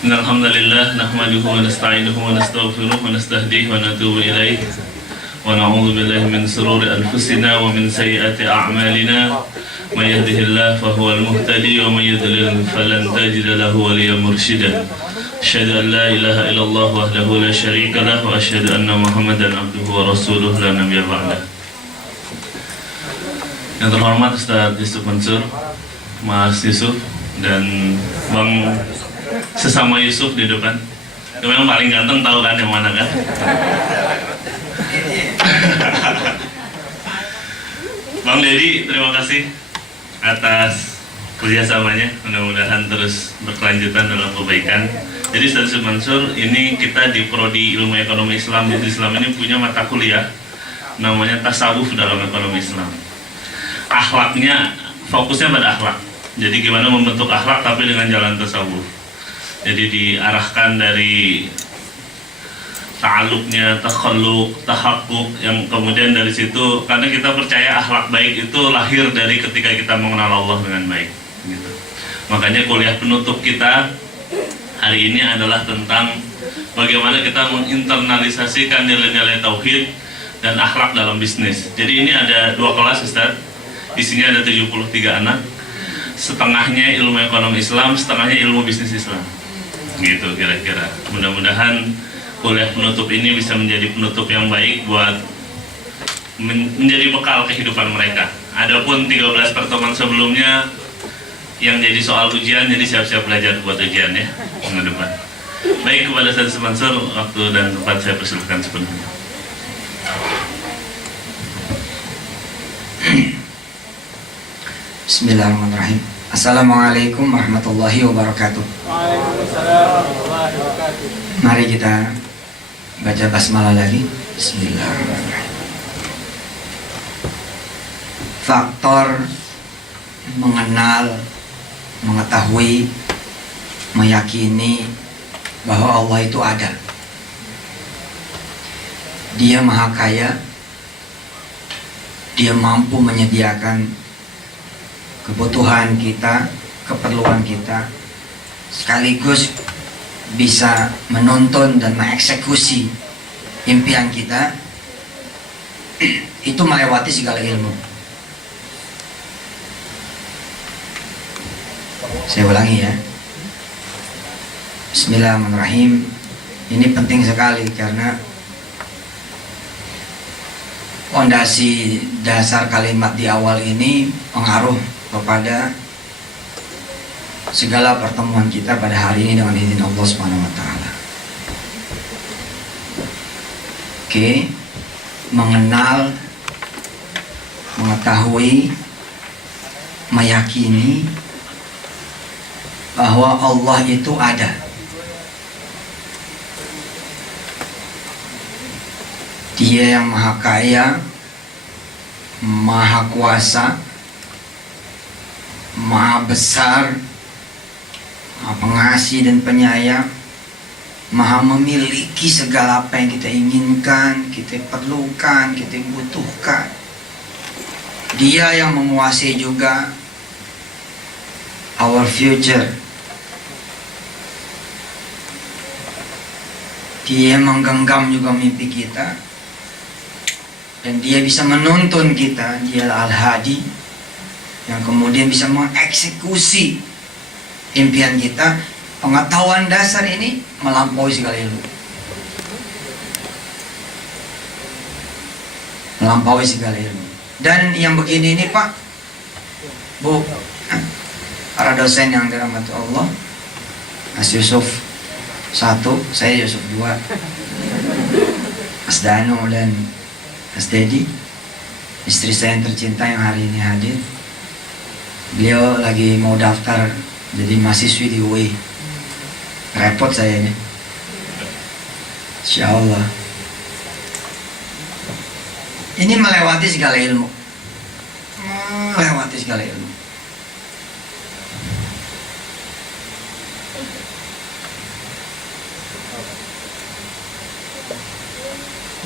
Innalhamdalillah nahmaduhu wa nasta'inuhu wa nastaghfiruh wa nastahdihi wa natubu ilaih wa na'udzu billahi min shururi anfusina wa min sayyiati a'malina may yahdihillahu fahuwal muhtadi wa may yudlil falan tajida lahu waliyyan mursyida. Asyhadu an la ilaha illallah wahdahu la syarika lah wa asyhadu anna Muhammadan abduhu wa rasuluh la nabiyya ba'dah. Yang terhormat Ustaz Yusuf Mansur, Mas Yusuf dan Bang sesama Yusuf di depan. Itu memang paling ganteng, tahu kan yang mana kan? Bang Dedi, terima kasih atas kerjasamanya. Mudah-mudahan terus berkelanjutan dalam kebaikan. Jadi Ustaz Yusuf Mansur, ini kita di Prodi Ilmu Ekonomi Islam di Islam ini punya mata kuliah namanya Tasawuf dalam Ekonomi Islam. Akhlaknya, fokusnya pada akhlak. Jadi gimana membentuk akhlak tapi dengan jalan tasawuf. Jadi diarahkan dari ta'alluqnya, takhalluk, tahaqquk, yang kemudian dari situ, karena kita percaya akhlak baik itu lahir dari ketika kita mengenal Allah dengan baik gitu. Makanya kuliah penutup kita hari ini adalah tentang bagaimana kita menginternalisasikan nilai-nilai tauhid dan akhlak dalam bisnis. Jadi ini ada 2 kelas Ustaz, isinya ada 73 anak, setengahnya ilmu ekonomi Islam, setengahnya ilmu bisnis Islam gitu kira-kira. Mudah-mudahan kuliah penutup ini bisa menjadi penutup yang baik buat menjadi bekal kehidupan mereka. Adapun 13 pertemuan sebelumnya yang jadi soal ujian, jadi siap-siap belajar buat ujian ya minggu depan. Baik, kepada Ustaz Mansur, waktu dan tempat saya persilakan sepenuhnya. Bismillahirrahmanirrahim. Assalamualaikum warahmatullahi wabarakatuh. Waalaikumsalam warahmatullahi wabarakatuh. Mari kita baca basmalah lagi. Bismillahirrahmanirrahim. Faktor mengenal, mengetahui, meyakini bahwa Allah itu ada. Dia maha kaya. Dia mampu menyediakan kebutuhan kita, keperluan kita, sekaligus bisa menuntun dan mengeksekusi impian kita. Itu melewati segala ilmu. Saya ulangi ya. Bismillahirrahmanirrahim. Ini penting sekali karena fondasi dasar kalimat di awal ini pengaruh kepada segala pertemuan kita pada hari ini dengan izin Allah Subhanahu wa taala. Oke, mengenal, mengetahui, meyakini bahwa Allah itu ada. Dia yang maha kaya, maha kuasa, maha besar, maha pengasih dan penyayang, maha memiliki segala apa yang kita inginkan, kita perlukan, kita butuhkan. Dia yang menguasai juga our future. Dia yang menggenggam juga mimpi kita, dan dia bisa menuntun kita. Dia Al-Hadi yang kemudian bisa mengeksekusi impian kita. Pengetahuan dasar ini melampaui segala ilmu, melampaui segala ilmu. Dan yang begini ini Pak, Bu, para dosen yang dirahmati Allah, Mas Yusuf 1, saya Yusuf 2, Mas Danu dan Mas Dedi, istri saya yang tercinta yang hari ini hadir. Beliau lagi mau daftar jadi mahasiswi di UI. Repot saya ini, Insya Allah. Ini melewati segala ilmu, melewati segala ilmu.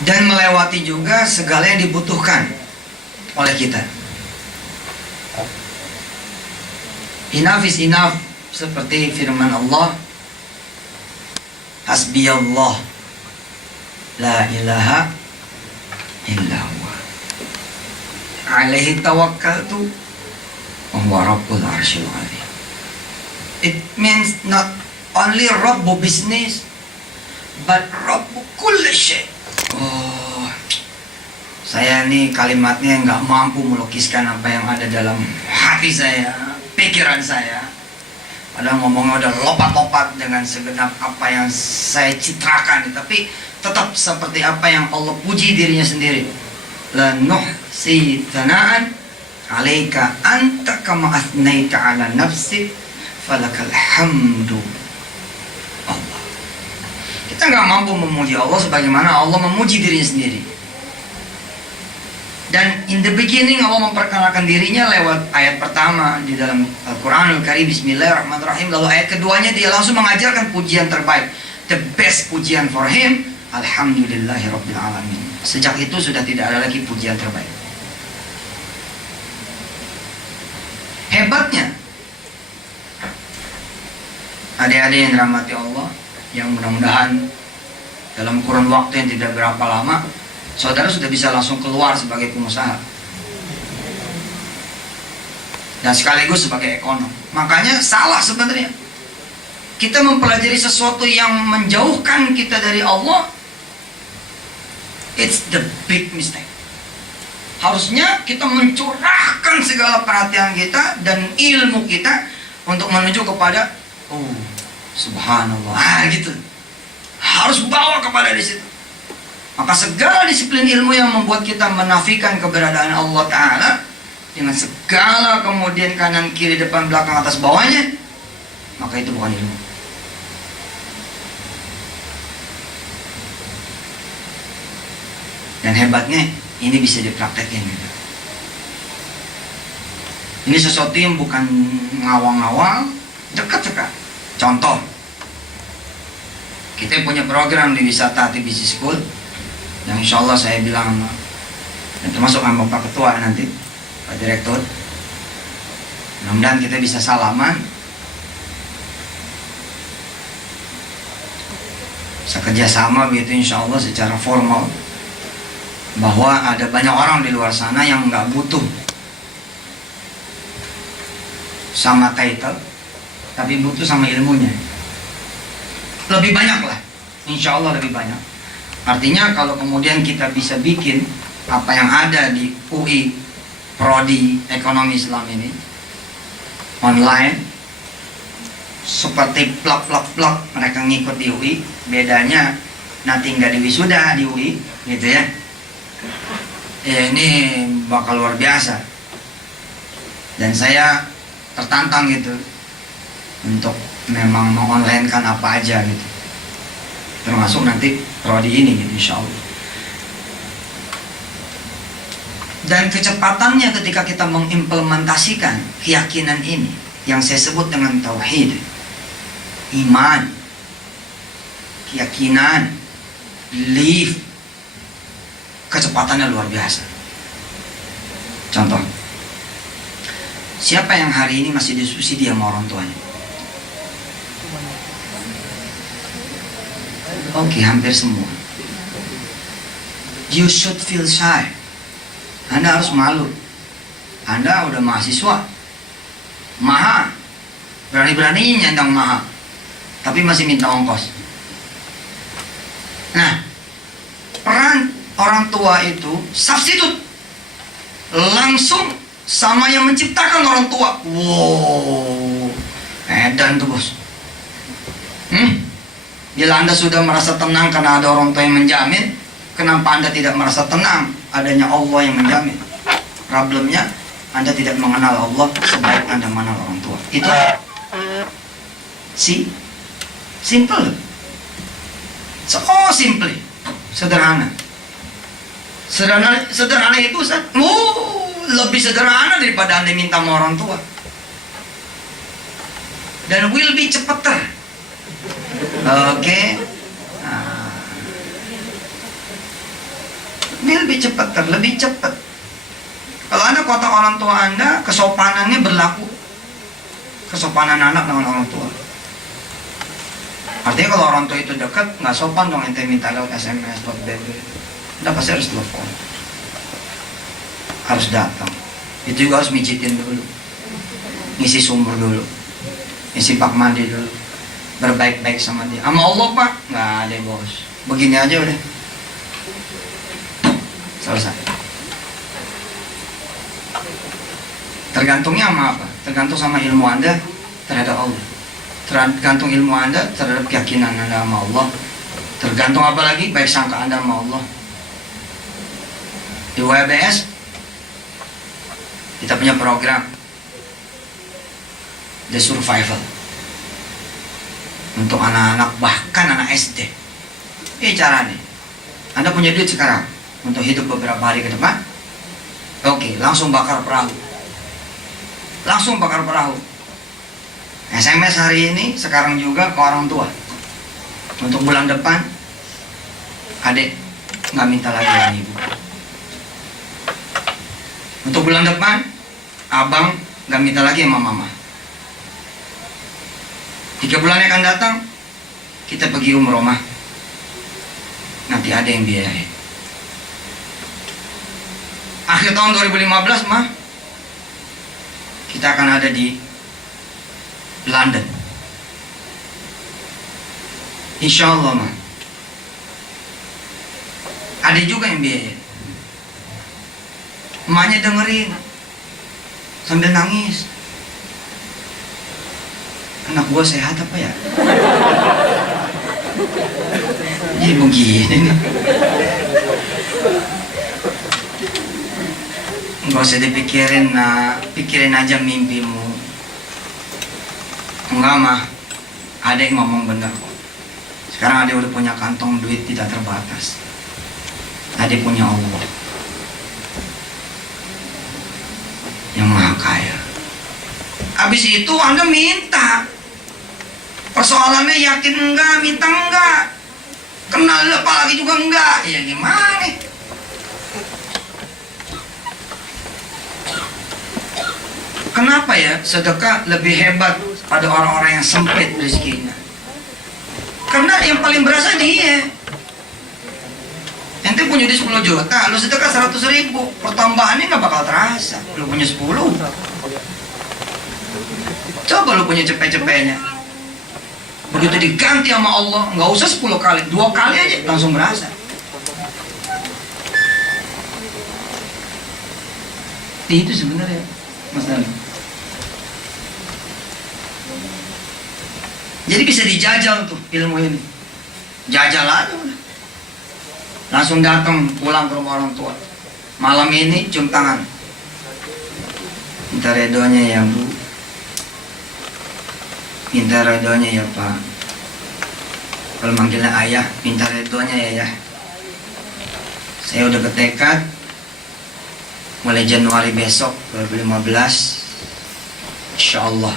Dan melewati juga segala yang dibutuhkan oleh kita. Enough is enough, seperti firman Allah, Hasbiyallah la ilaha illa huwa alaihi tawakkaltu wa huwa rabbul arsyil azim. It means not only Rabbu business, but Rabbu kulli syai'. Oh, saya nih kalimatnya nggak mampu melukiskan apa yang ada dalam hati saya, pikiran saya. Padahal ngomongnya udah lompat-lompat dengan segenap apa yang saya citrakan, tapi tetap seperti apa yang Allah puji dirinya sendiri. La nuhsi thana'an 'alaika anta kama athnaita 'ala nafsi falakal hamdu. Allah. Kita nggak mampu memuji Allah sebagaimana Allah memuji dirinya sendiri. Dan in the beginning Allah memperkenalkan dirinya lewat ayat pertama di dalam Al-Quranul Karim, Bismillahirrahmanirrahim. Lalu ayat keduanya dia langsung mengajarkan pujian terbaik, the best pujian for him, Alhamdulillahirabbil alamin. Sejak itu sudah tidak ada lagi pujian terbaik. Hebatnya adik-adik yang dirahmati Allah, yang mudah-mudahan dalam kurun waktu yang tidak berapa lama saudara sudah bisa langsung keluar sebagai pengusaha dan sekaligus sebagai ekonom. Makanya salah sebenarnya kita mempelajari sesuatu yang menjauhkan kita dari Allah. It's the big mistake. Harusnya kita mencurahkan segala perhatian kita dan ilmu kita untuk menuju kepada subhanallah, gitu. Harus bawa kepada di situ. Maka segala disiplin ilmu yang membuat kita menafikan keberadaan Allah Ta'ala dengan segala kemudian kanan, kiri, depan, belakang, atas, bawahnya, maka itu bukan ilmu. Dan hebatnya ini bisa dipraktekkan gitu. Ini sesuatu yang bukan ngawang-ngawang, dekat-dekat. Contoh, kita punya program di Wisata TBC School yang insya Allah saya bilang, dan termasuk sama Pak Ketua nanti, Pak Direktur, mudah-mudahan kita bisa salaman, bisa kerjasama begitu insya Allah secara formal, bahwa ada banyak orang di luar sana yang nggak butuh sama title, tapi butuh sama ilmunya. Lebih banyak lah, insya Allah lebih banyak. Artinya kalau kemudian kita bisa bikin apa yang ada di UI Prodi Ekonomi Islam ini online, seperti plak mereka ngikut di UI, bedanya nanti nggak di wisuda di UI gitu ya. Ini bakal luar biasa. Dan saya tertantang gitu untuk memang mengonlinekan apa aja gitu, termasuk nanti prodi ini gitu insya Allah. Dan kecepatannya ketika kita mengimplementasikan keyakinan ini yang saya sebut dengan tauhid, iman, keyakinan, belief, kecepatannya luar biasa. Contoh, siapa yang hari ini masih disubsidi sama orang tuanya? Oke, hampir semua. You should feel shy. Anda harus malu. Anda udah mahasiswa, maha, berani-beraninya nyandang maha, tapi masih minta ongkos. Nah, peran orang tua itu substitute langsung sama yang menciptakan orang tua. Wow, edan tuh bos. Bila Anda sudah merasa tenang karena ada orang tua yang menjamin, kenapa Anda tidak merasa tenang adanya Allah yang menjamin? Problemnya Anda tidak mengenal Allah sebaik Anda mengenal orang tua. Itu simple. So simple, sederhana. Sederhana itu lebih sederhana daripada Anda minta sama orang tua. Dan will be cepeter. Oke. Ini lebih cepat, lebih cepat. Kalau Anda kotak orang tua Anda, kesopanannya berlaku. Kesopanan anak dengan orang tua. Artinya kalau orang tua itu dekat, nggak sopan dong ente minta lewat SMS, lewat BB. Udah pasti harus telepon, harus datang. Itu juga harus mijitin dulu, ngisi sumur dulu, ngisi bak mandi dulu, berbaik-baik sama dia. Sama Allah Pak, nggak ada bos. Begini aja udah selesai. Tergantungnya sama apa? Tergantung sama ilmu Anda terhadap Allah. Tergantung ilmu Anda terhadap keyakinan Anda sama Allah. Tergantung apa lagi? Baik sangka Anda sama Allah. Di WBS kita punya program The Survival untuk anak-anak, bahkan anak SD. Ini caranya. Anda punya duit sekarang untuk hidup beberapa hari ke depan. Oke, langsung bakar perahu. Langsung bakar perahu. SMS hari ini, sekarang juga ke orang tua. Untuk bulan depan, adik nggak minta lagi sama ibu. Untuk bulan depan, abang nggak minta lagi sama mama. 3 bulan yang akan datang, kita pergi umroh mah. Nanti ada yang biayain. Akhir tahun 2015 mah, kita akan ada di London. Insya Allah mah. Ada juga yang biayain. Emaknya dengerin sambil nangis. Anak gua sehat apa ya? Jadi begini nih. Nggak usah dipikirin, nak. Pikirin aja mimpimu. Enggak mah, adek ngomong bener kok. Sekarang adek udah punya kantong duit tidak terbatas. Adek punya Allah yang maha kaya. Habis itu Anda minta. Persoalannya yakin enggak, minta enggak, kenal apa lagi juga enggak. Ya gimana nih? Kenapa ya sedekah lebih hebat pada orang-orang yang sempit rezekinya? Karena yang paling berasa dia. Ente punya di 10 juta, lu sedekah 100.000, pertambahannya nggak bakal terasa. Lu punya 10, coba lu punya cepet-cepetnya. Begitu diganti sama Allah, nggak usah 10 kali, 2 kali aja langsung berasa. Itu sebenarnya, Mas Dani. Jadi bisa dijajal tuh ilmu ini. Jajal aja udah. Langsung datang pulang ke rumah orang tua. Malam ini cium tangan. Minta redonya ya Bu. Minta redonya ya Pak. Kalau manggilnya ayah, minta redonya ya. Saya udah bertekad mulai Januari besok 2015, Insya Allah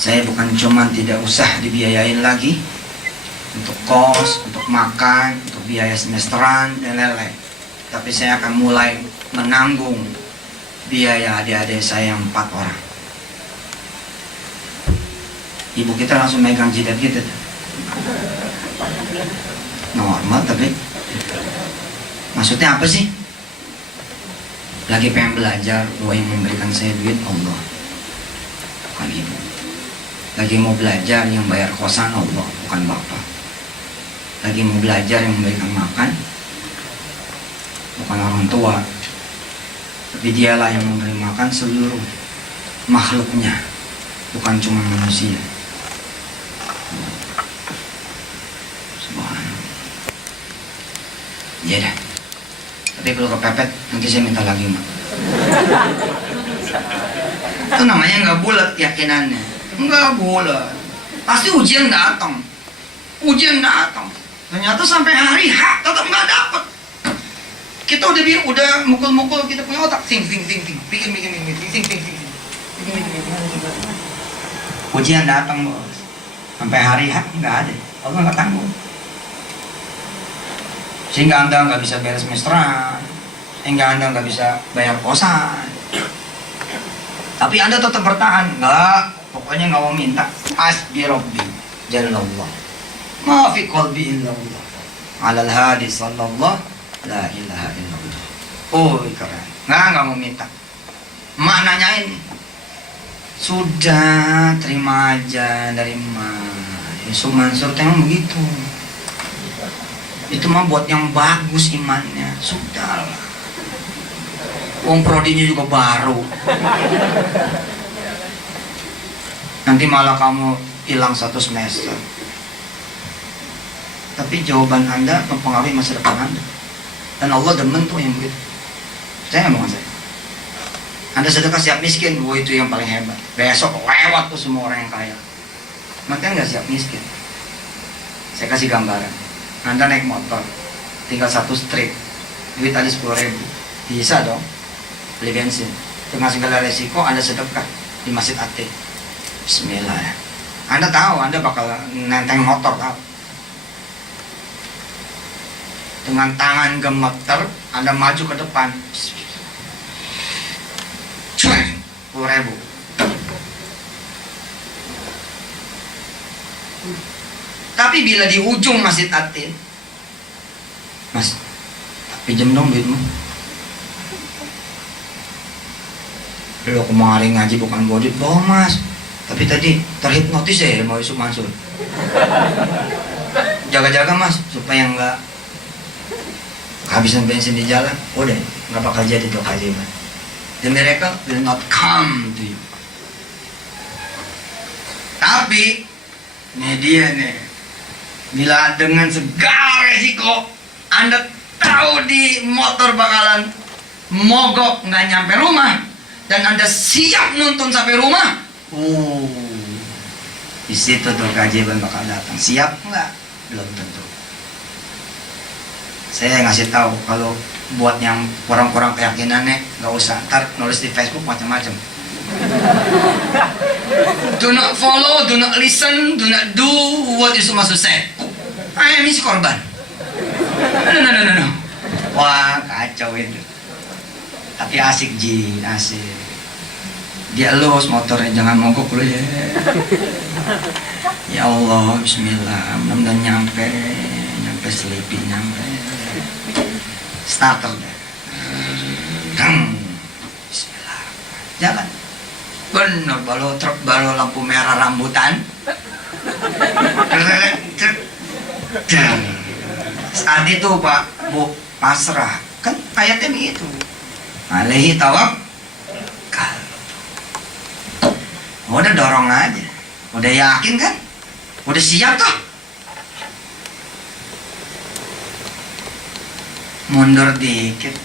saya bukan cuma tidak usah dibiayain lagi untuk kos, untuk makan, untuk biaya semesteran dan lain-lain, tapi saya akan mulai menanggung biaya adik-adik saya yang 4 orang. Ibu kita langsung megang jidat kita. Normal, tapi maksudnya apa sih? Lagi pengen belajar, bahwa yang memberikan saya duit Allah, bukan ibu. Lagi mau belajar, yang bayar kosan Allah, bukan bapak. Lagi mau belajar, yang memberikan makan bukan orang tua, tapi dialah yang memberi makan seluruh makhluknya, bukan cuma manusia. Subhanallah. Iya dah. Tapi kalau kepepet nanti saya minta lagi, Mak. Itu namanya nggak bulat keyakinannya. Nggak bulat. Pasti ujian datang. Ujian datang. Ternyata sampai hari H tetap nggak dapet. Kita udah mukul-mukul kita punya otak. Ting. Bikin. Ujian datang, Bos. Sampai hari H nggak ada. Allah nggak tanggung. Sehingga Anda nggak bisa beres semesteran, sehingga Anda nggak bisa bayar kosan. Tapi Anda tetap bertahan, nggak, pokoknya nggak mau minta. Hasbi Rabbi Jalallah. Ma fi qalbi illallah. Alal hadi sallallahu la ilaha illallah. Oh, keren. Nggak mau minta. Mak nanyain. Sudah, terima aja dari Mak. Yusuf Mansur emang begitu. Itu mah buat yang bagus imannya. Sudah lah. Wong prodinya juga baru. Nanti malah kamu hilang 1 semester. Tapi jawaban Anda mempengaruhi masa depan Anda. Dan Allah demen tuh yang begitu. Saya nggak mau saya. Anda sedekah siap miskin, itu yang paling hebat. Besok lewat tuh semua orang yang kaya. Makanya nggak siap miskin. Saya kasih gambaran. Anda naik motor, tinggal 1 strip, duit tadi 10.000, bisa dong beli bensin. Dengan segala resiko Anda sedekah di Masjid Ati. Bismillah ya. Anda tahu Anda bakal nenteng motor, tahu. Dengan tangan gemeter Anda maju ke depan. 10.000. Tapi bila di ujung Masjid Atin, Mas, pinjam dong duitmu. Lo kemarin ngaji bukan bodit, bohong Mas. Tapi tadi terhipnotis ya mau Yusuf Mansur. Jaga-jaga Mas, supaya nggak kehabisan bensin di jalan. Udah, nggak bakal jadi tuh kaji Mas. The miracle will not come to you. Tapi, ini dia nih. Bila dengan segala resiko Anda tahu di motor bakalan mogok nggak nyampe rumah dan Anda siap nuntun sampai rumah, di situ tuh keajaiban bakal datang. Siap nggak? Belum tentu. Saya ngasih tahu kalau buat yang kurang-kurang keyakinannya nggak usah, ntar nulis di Facebook macam-macam. Do not follow, do not listen, do not do what Yusuf Mansur said. I am his korban. No. Wah, kacau itu. Tapi asik Ji, asik. Dia los motornya, jangan mogok dulu ya. Ya Allah, bismillah. Mudah-mudahan nyampe Sleepy, nyampe. Starter deh. Bismillah. Jalan. Bener, baru lampu merah rambutan. Saat itu Pak, Bu, pasrah. Kan ayatnya begitu. Alaihi tawakkal. Udah dorong aja. Udah yakin kan? Udah siap toh? Mundur dikit.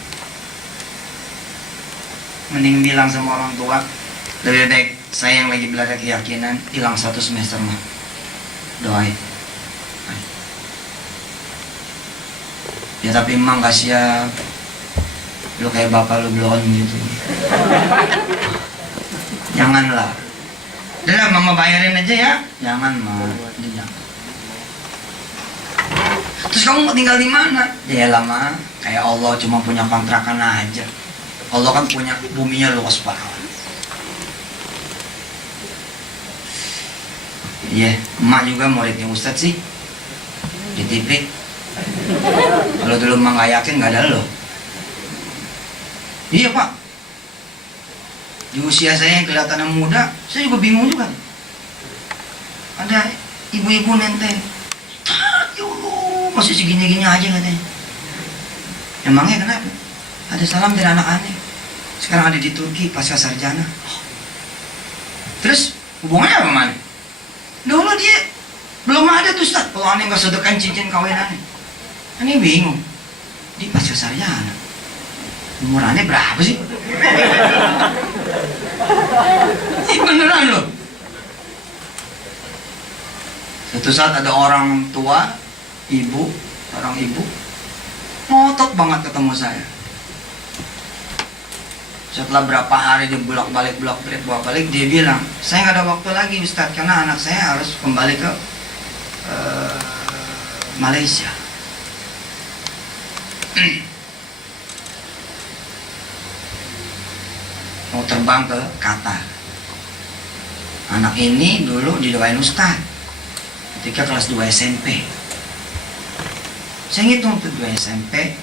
Mending bilang sama orang tua, lebih baik saya yang lagi belajar keyakinan hilang 1 semester mah. Doain. Ya tapi emang gak siap. Lu kayak bapak lu belum gitu. Janganlah. Udah mama bayarin aja ya. Jangan mah. Jangan. Terus kamu mau tinggal di mana? Ya lama. Kayak Allah cuma punya kontrakan aja. Allah kan punya buminya luas banget. Iya, emak juga muridnya Ustadz sih di TV. Kalau dulu emak nggak yakin nggak ada lo. Iya Pak. Di usia saya yang kelihatannya muda, saya juga bingung juga. Ada ibu-ibu nenteng. Ya Allah, masih segini-gini aja katanya. Emangnya kenapa? Ada salam dari anak aneh. Sekarang ada di Turki pasca sarjana. Terus hubungannya apa mana? Dulu dia belum ada tuh Ustaz. Kalau aneh nggak sedekahin cincin kawin aneh. Aneh bingung. Di pasca sarjana. Umur aneh berapa sih? Ini beneran loh. Suatu saat ada orang tua, orang ibu, ngotot banget ketemu saya. Setelah berapa hari dia bolak-balik, dia bilang, saya nggak ada waktu lagi Ustadz, karena anak saya harus kembali ke Malaysia. Mau terbang ke Qatar. Anak ini dulu didoain Ustadz, ketika kelas 2 SMP. Saya ngitung tuh 2 SMP,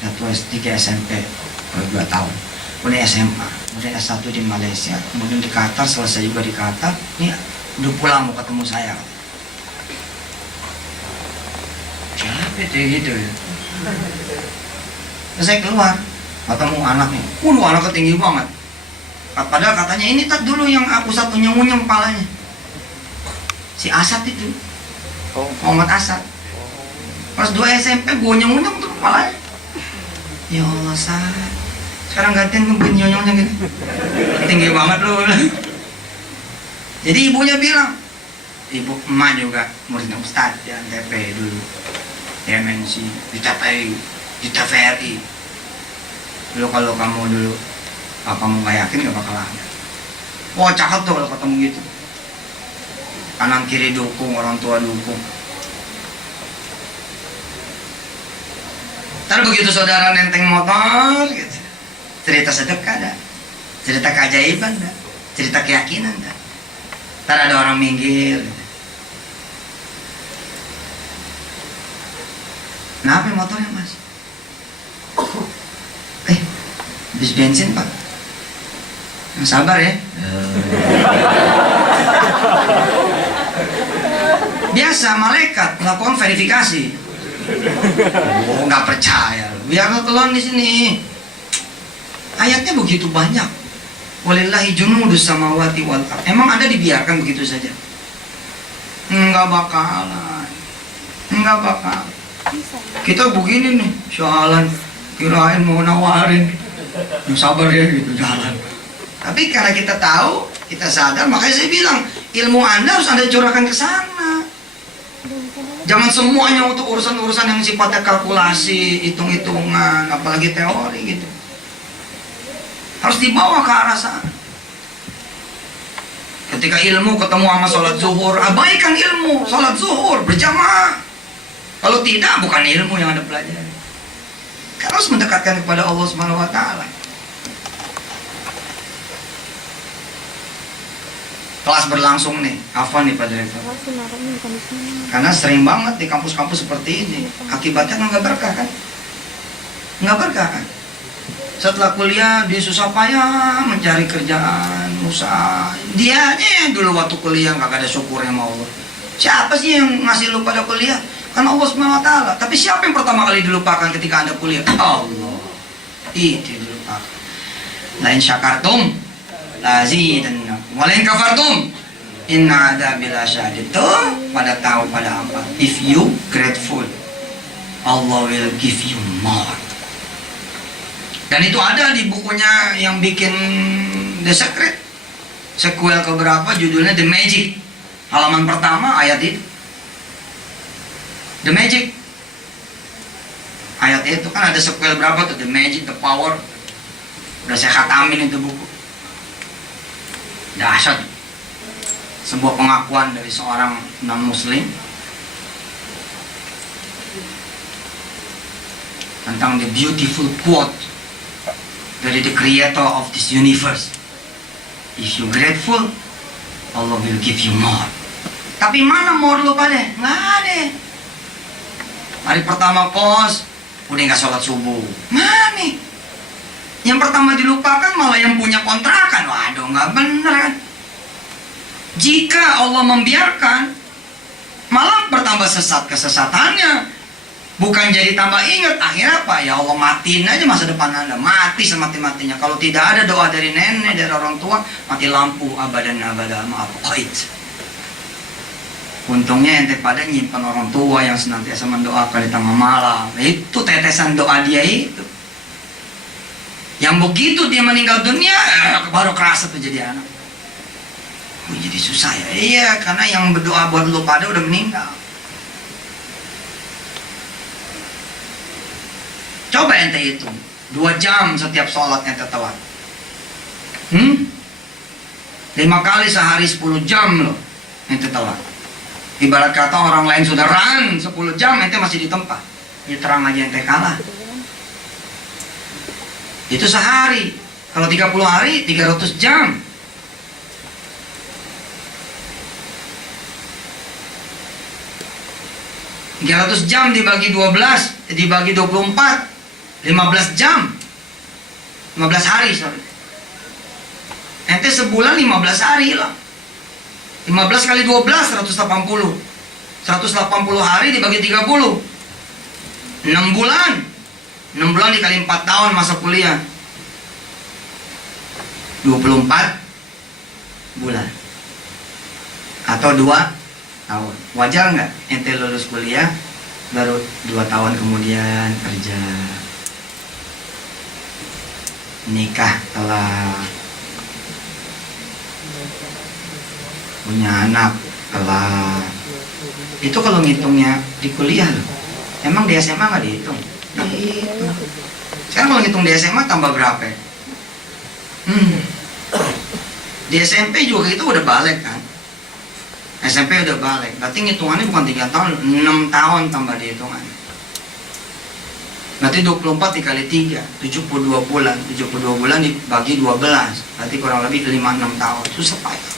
3 SMP, 2 tahun. Kemudian SMA, kemudian S1 di Malaysia, kemudian di Qatar, selesai juga di Qatar. Ini udah pulang mau ketemu saya. Siapa itu gitu ya? Terus saya keluar, ketemu anaknya. Anaknya tinggi banget. Padahal katanya ini tak dulu yang aku satu nyung-nyung kepalanya. Si Asad itu, Muhammad Asad. Pas 2 SMP gue nyung-nyung tuh kepalanya. Ya Allah, Sat. Sekarang gantiin tuh gue nyung-nyungnya gitu. Tinggi banget lu. Jadi ibunya bilang, ibu emak juga muridnya Ustadz di Antep dulu, di MNC, di TPI, di TVRI. Dulu kalau kamu dulu kamu nggak yakin nggak bakal ada. Wah, cakep tuh kalau ketemu gitu. Kanan kiri dukung, orang tua dukung. Ntar begitu saudara nenteng motor gitu, cerita sedekah dah, cerita keajaiban dah, cerita keyakinan dah. Ntar ada orang minggir gitu. Kenapa motornya mas? Habis bensin pak. Sabar ya. Biasa malaikat melakukan verifikasi. Oh, nggak percaya. Biar lo telon di sini. Ayatnya begitu banyak. Walillahi junudus samawati wal ardh. Emang ada dibiarkan begitu saja? Enggak bakalan. Enggak bakal. Kita begini nih, soalan kirain mau nawarin. Sabar ya gitu jalan. Tapi karena kita tahu, kita sadar, makanya saya bilang ilmu Anda harus Anda curahkan ke sana. Jangan semuanya untuk urusan-urusan yang sifatnya kalkulasi, hitung-hitungan, apalagi teori gitu. Harus dibawa ke arah sana. Ketika ilmu ketemu sama sholat zuhur, abaikan ilmu, sholat zuhur berjamaah. Kalau tidak, bukan ilmu yang Anda pelajari. Karena harus mendekatkan kepada Allah Subhanahu wa Ta'ala. Kelas berlangsung nih, apa nih Pak Direktur? Karena sering banget di kampus-kampus seperti ini, akibatnya nggak berkah kan? Nggak berkah kan? Setelah kuliah dia susah payah mencari kerjaan, usaha. Dia aja yang dulu waktu kuliah nggak ada syukurnya sama Allah. Siapa sih yang ngasih lu pada kuliah? Kan Allah Subhanahu wa Ta'ala. Tapi siapa yang pertama kali dilupakan ketika Anda kuliah? Allah. Itu dilupakan. Lain syakartum lazidannakum wa lain kafartum inna adzabi lasyadid. Tuh pada tahu pada apa? If you grateful, Allah will give you more. Dan itu ada di bukunya yang bikin The Secret. Sequel keberapa judulnya The Magic. Halaman pertama ayat itu. The Magic. Ayat itu kan ada sequel berapa tuh? The Magic, The Power. Udah saya khatamin itu buku. Dahsyat. Sebuah pengakuan dari seorang non-muslim tentang the beautiful quote dari the creator of this universe. If you grateful, Allah will give you more. Tapi mana more lu pada? Nggak ada. Hari pertama kos, udah nggak sholat subuh. Mana? Yang pertama dilupakan malah yang punya kontrakan. Waduh, nggak bener kan? Jika Allah membiarkan, malah bertambah sesat kesesatannya. Bukan jadi tambah ingat. Akhirnya apa? Ya Allah, matiin aja masa depan Anda. Mati semati-matinya. Kalau tidak ada doa dari nenek, dari orang tua, mati lampu abadan abada. Maaf, qaid. Untungnya ente pada nyimpan orang tua yang senantiasa mendoakan di tengah malam. Itu tetesan doa dia itu. Yang begitu dia meninggal dunia, baru kerasa tuh jadi anak. Oh, jadi susah ya. Iya, karena yang berdoa buat lu pada udah meninggal. Coba ente hitung 2 jam setiap sholat ente telat. 5 kali sehari 10 jam loh ente telat. Ibarat kata orang lain sudah run 10 jam, ente masih di tempat. Ya terang aja ente kalah. Itu sehari. Kalau 30 hari 300 jam. 300 jam dibagi 12, dibagi 24, 15 jam. 15 hari, sorry. Ente sebulan 15 hari lah. 15 kali 12, 180. 180 hari dibagi 30. 6 bulan. 6 bulan dikali 4 tahun masa kuliah. 24 bulan. Atau 2 tahun. Wajar nggak ente lulus kuliah baru 2 tahun kemudian kerja, nikah telat, punya anak telat. Itu kalau ngitungnya di kuliah loh. Emang di SMA nggak dihitung? Dihitung. Sekarang kalau ngitung di SMA tambah berapa? Di SMP juga itu udah balik kan? SMP udah balik, berarti ngitungannya bukan 3 tahun, 6 tahun tambah dihitungan. Berarti 24 dikali 3, 72 bulan. 72 bulan dibagi 12, berarti kurang lebih 5-6 tahun. Susah payah.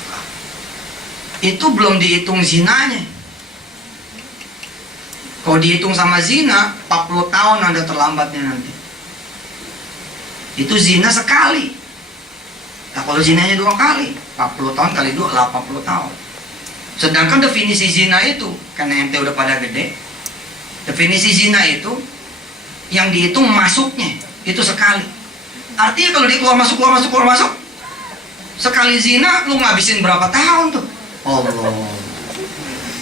Itu belum dihitung zinanya. Kalau dihitung sama zina, 40 tahun Anda terlambatnya nanti. Itu zina sekali. Nah kalau zinanya 2 kali, 40 tahun kali 2, 80 tahun. Sedangkan definisi zina itu, karena ente udah pada gede, definisi zina itu yang dihitung masuknya itu sekali. Artinya kalau dia keluar masuk, sekali zina lu ngabisin berapa tahun tuh? Allah.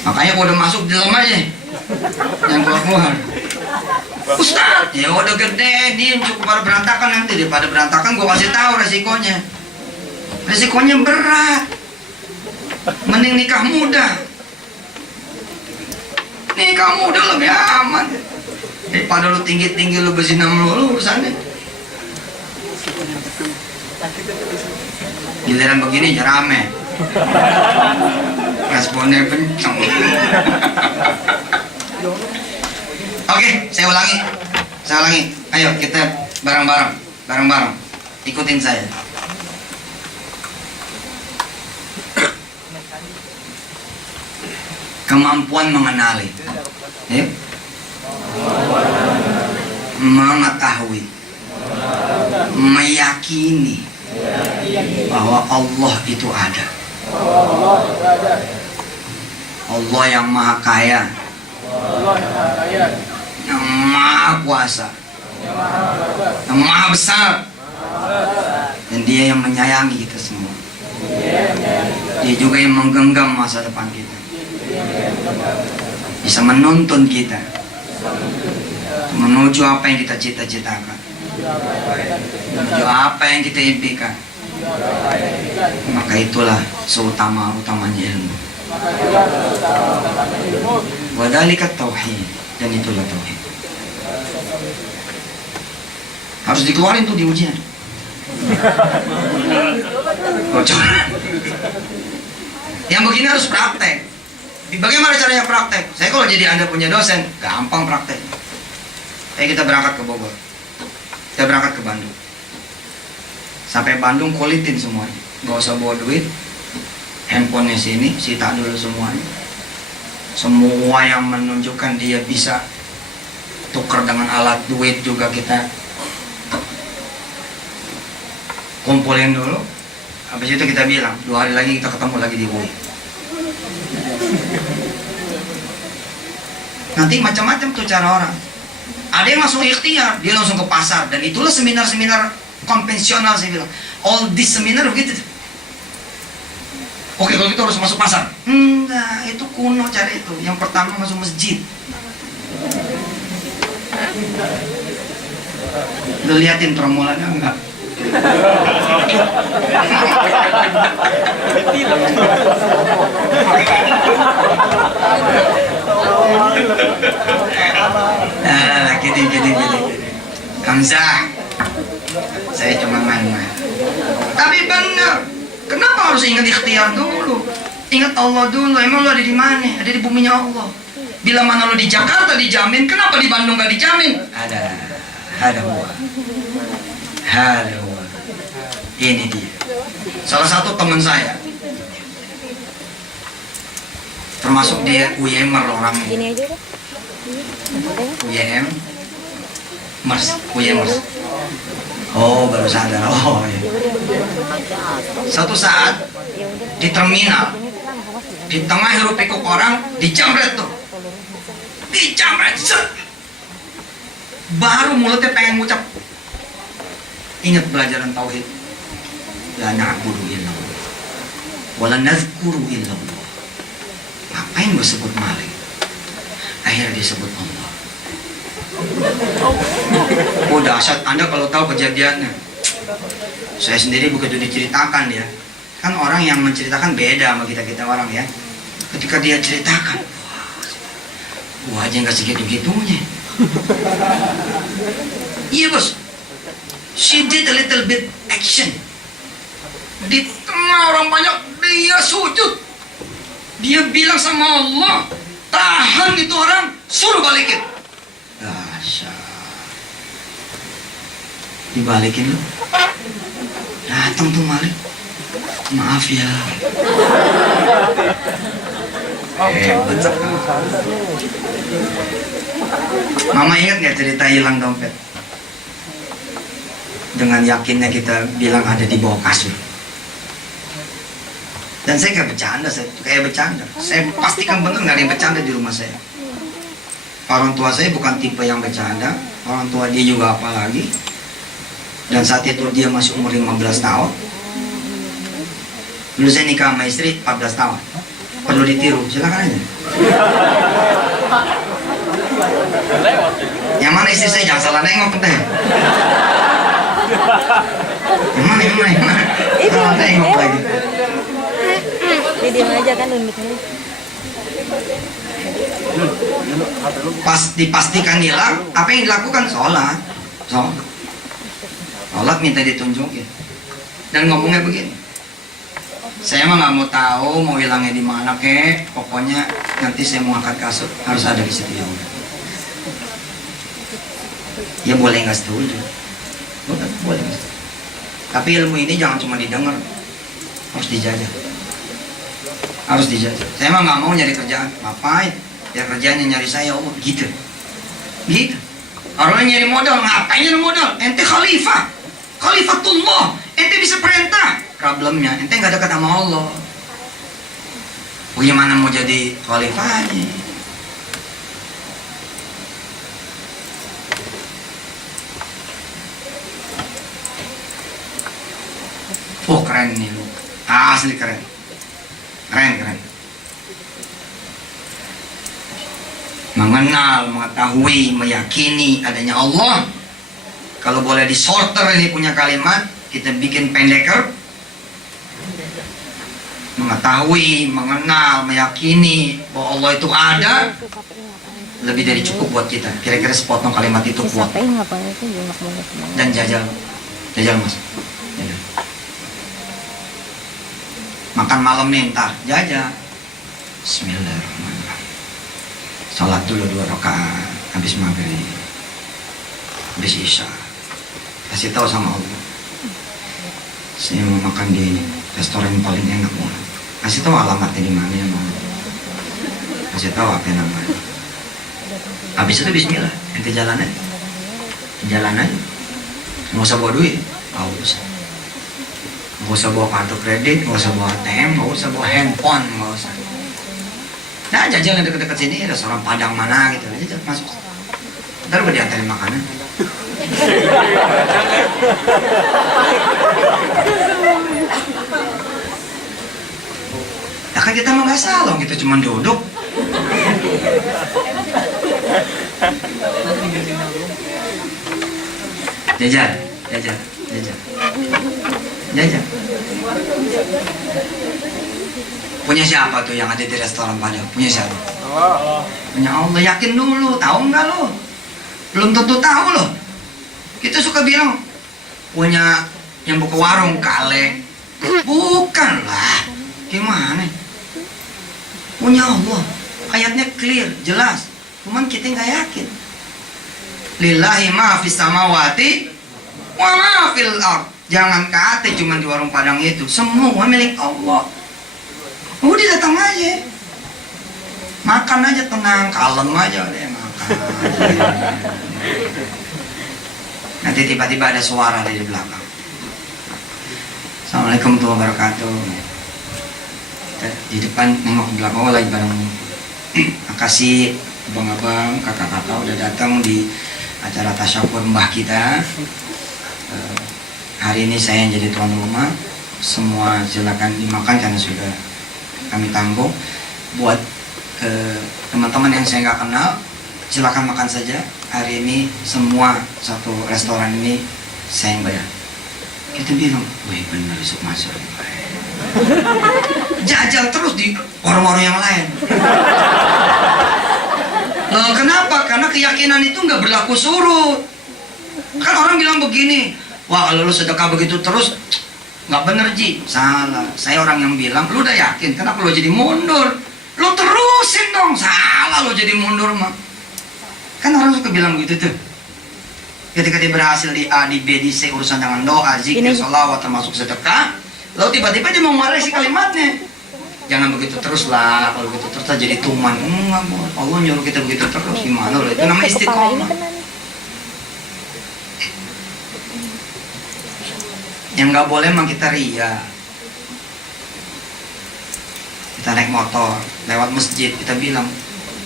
Makanya kalau udah masuk dalam aja, yang keluar. Ustaz, ya udah gede, dia cukup pada berantakan nanti. Daripada berantakan gue kasih tahu resikonya. Resikonya berat. Mending nikah muda. Nikah muda lebih aman daripada lu tinggi-tinggi lu berzina melulu urusannya. Giliran begini ya rame. Responnya kenceng. Oke, saya ulangi. Ayo kita bareng-bareng. Ikutin saya. Kemampuan mengenali, ya? Mengetahui, meyakini bahwa Allah itu ada. Allah yang maha kaya, yang maha kuasa, yang maha besar, dan Dia yang menyayangi kita semua. Dia juga yang menggenggam masa depan kita, bisa menuntun kita menuju apa yang kita cita-citakan, menuju apa yang kita impikan. Maka itulah seutama-utamanya ilmu. Wadhalika tauhid, dan itulah tauhid. Harus dikeluarin tuh di ujian. Bocoran. Yang begini harus praktek. Bagaimana caranya praktek? Saya kalau jadi Anda punya dosen, gampang praktek. Kita berangkat ke Bogor, kita berangkat ke Bandung. Sampai Bandung kulitin semuanya. Gak usah bawa duit, handphonenya sini, sita dulu semuanya. Semua yang menunjukkan dia bisa tuker dengan alat duit juga kita kumpulin dulu. Habis itu kita bilang 2 hari lagi kita ketemu lagi di UI. Nanti macam-macam tuh cara orang. Ada yang langsung ikhtiar, dia langsung ke pasar. Dan itulah seminar-seminar konvensional, saya bilang. All this seminar begitu. Oke, kalau gitu harus masuk pasar. Enggak, itu kuno cara itu. Yang pertama masuk masjid. Lu liatin permulannya enggak? Gini. Hamzah, saya cuma main-main. Tapi benar. Kenapa harus ingat ikhtiar dulu? Ingat Allah dulu. Emang lu ada di mana? Ada di buminya Allah. Bila mana lu di Jakarta dijamin, kenapa di Bandung gak dijamin? Ada huwa. Ini dia. Salah satu teman saya, termasuk dia UYMer orangnya. UYM UYMers. Oh, baru sadar. Oh, iya. Satu saat di terminal, di tengah hiruk pikuk orang, dijamret tuh, dijamret, set. Baru mulutnya pengen ngucap, ingat pelajaran tauhid, la na'budu illallah wala nazkuru illallah. Ngapain gue sebut maling? Akhirnya dia sebut Allah. Oh dahsyat, Anda kalau tahu kejadiannya. Saya sendiri begitu diceritakan ya, kan orang yang menceritakan beda sama kita orang ya. Ketika dia ceritakan, wah aja nggak segitu-gitunya. Iya bos, she did a little bit action. Di tengah orang banyak, dia sujud. Dia bilang sama Allah, tahan itu orang, suruh balikin. Dahsyat. Dibalikin lu. Datang tuh Malik. Maaf ya. Hebat sekali. Mama ingat gak cerita hilang dompet? Dengan yakinnya kita bilang ada di bawah kasur. Dan saya kayak bercanda. Saya pastikan benar nggak ada yang bercanda di rumah saya. Orang tua saya bukan tipe yang bercanda. Orang tua dia juga apalagi. Dan saat itu dia masih umur 15 tahun. Dulu saya nikah sama istri 14 tahun. Perlu ditiru, silakan aja. Yang mana istri saya, jangan salah nengok teh. Yang mana? Salah nengok lagi. Diam aja kan uniknya. Pas dipastikan hilang, apa yang dilakukan? Sholat minta ditunjukin. Dan ngomongnya begini, saya mah nggak mau tahu mau hilangnya di mana kek, pokoknya nanti saya mau angkat kasut harus ada di situ ya udah. Ya boleh nggak setuju, boleh nggak setuju. Tapi ilmu ini jangan cuma didengar, harus dijajah. Saya mah nggak mau nyari kerjaan, ngapain? Ya kerjaannya nyari saya, oh gitu. Orang nyari modal, ngapain nyari modal? Ente khalifatullah, ente bisa perintah. Problemnya, ente nggak dekat sama Allah. Bagaimana mau jadi khalifahnya? Oh keren nih lu, asli keren. Mengenal, mengetahui, meyakini adanya Allah. Kalau boleh disorter ini punya kalimat, kita bikin pendeker. Mengetahui, mengenal, meyakini bahwa Allah itu ada, lebih dari cukup buat kita. Kira-kira sepotong kalimat itu kuat. Dan jajal mas. Jajal. Makan malam nih, ntar jajal. Bismillahirrahmanirrahim. Salat dulu 2 rakaat habis maghrib, habis isya. Kasih tahu sama Allah, saya mau makan di restoran paling enak banget. Kasih tahu alamatnya di mana ya mau. Kasih tahu apa namanya. Habis itu Bismillah, ente jalan aja. Nggak usah bawa duit, nggak usah bawa kartu kredit, nggak usah bawa ATM, nggak usah bawa handphone, nggak usah. Nah, jajal yang deket-deket sini, restoran Padang mana gitu, aja masuk. Ntar gue diantarin makanan. Ya kan kita mah nggak salah, kita cuma duduk. Jajal. Punya siapa tuh yang ada di restoran Padang? Punya siapa? Punya Allah. Yakin dulu, tahu nggak lo? Belum tentu tahu lo. Kita suka bilang punya yang buka warung kaleng. Bukan lah. Gimana? Punya Allah. Ayatnya clear, jelas. Cuman kita nggak yakin. Lillahi ma fis samawati wa ma fil ard. Jangan kate cuma di warung Padang itu. Semua milik Allah. Udah datang aja, makan aja tenang, kalem aja deh makan. Nanti tiba-tiba ada suara dari belakang. Assalamualaikum warahmatullahi wabarakatuh. Di depan nengok belakang, oh lagi bareng makasih abang-abang, kakak-kakak udah datang di acara tasyakur mbah kita. Hari ini saya yang jadi tuan rumah. Semua silakan dimakan karena sudah kami tanggung. Buat teman-teman yang saya nggak kenal, silakan makan saja. Hari ini semua satu restoran ini saya yang bayar. Kita bilang, wih benar besok masuk. Jajal terus di orang-orang yang lain. Loh, kenapa? Karena keyakinan itu nggak berlaku surut. Kan orang bilang begini, wah kalau lu sedekah begitu terus nggak bener Ji. Salah. Saya orang yang bilang, lu udah yakin? Kenapa lu jadi mundur? Lu terusin dong. Salah lu jadi mundur mah. Kan orang suka bilang begitu tuh. Ketika dia berhasil di A, di B, di C urusan dengan doa, zikir, sholawat termasuk sedekah, lalu tiba-tiba dia mau si kalimatnya. Jangan begitu terus lah, kalau begitu terus jadi tuman. Enggak, Allah nyuruh kita begitu terus, gimana loh? Itu namanya istiqomah. Yang nggak boleh emang kita ria. Kita naik motor, lewat masjid, kita bilang,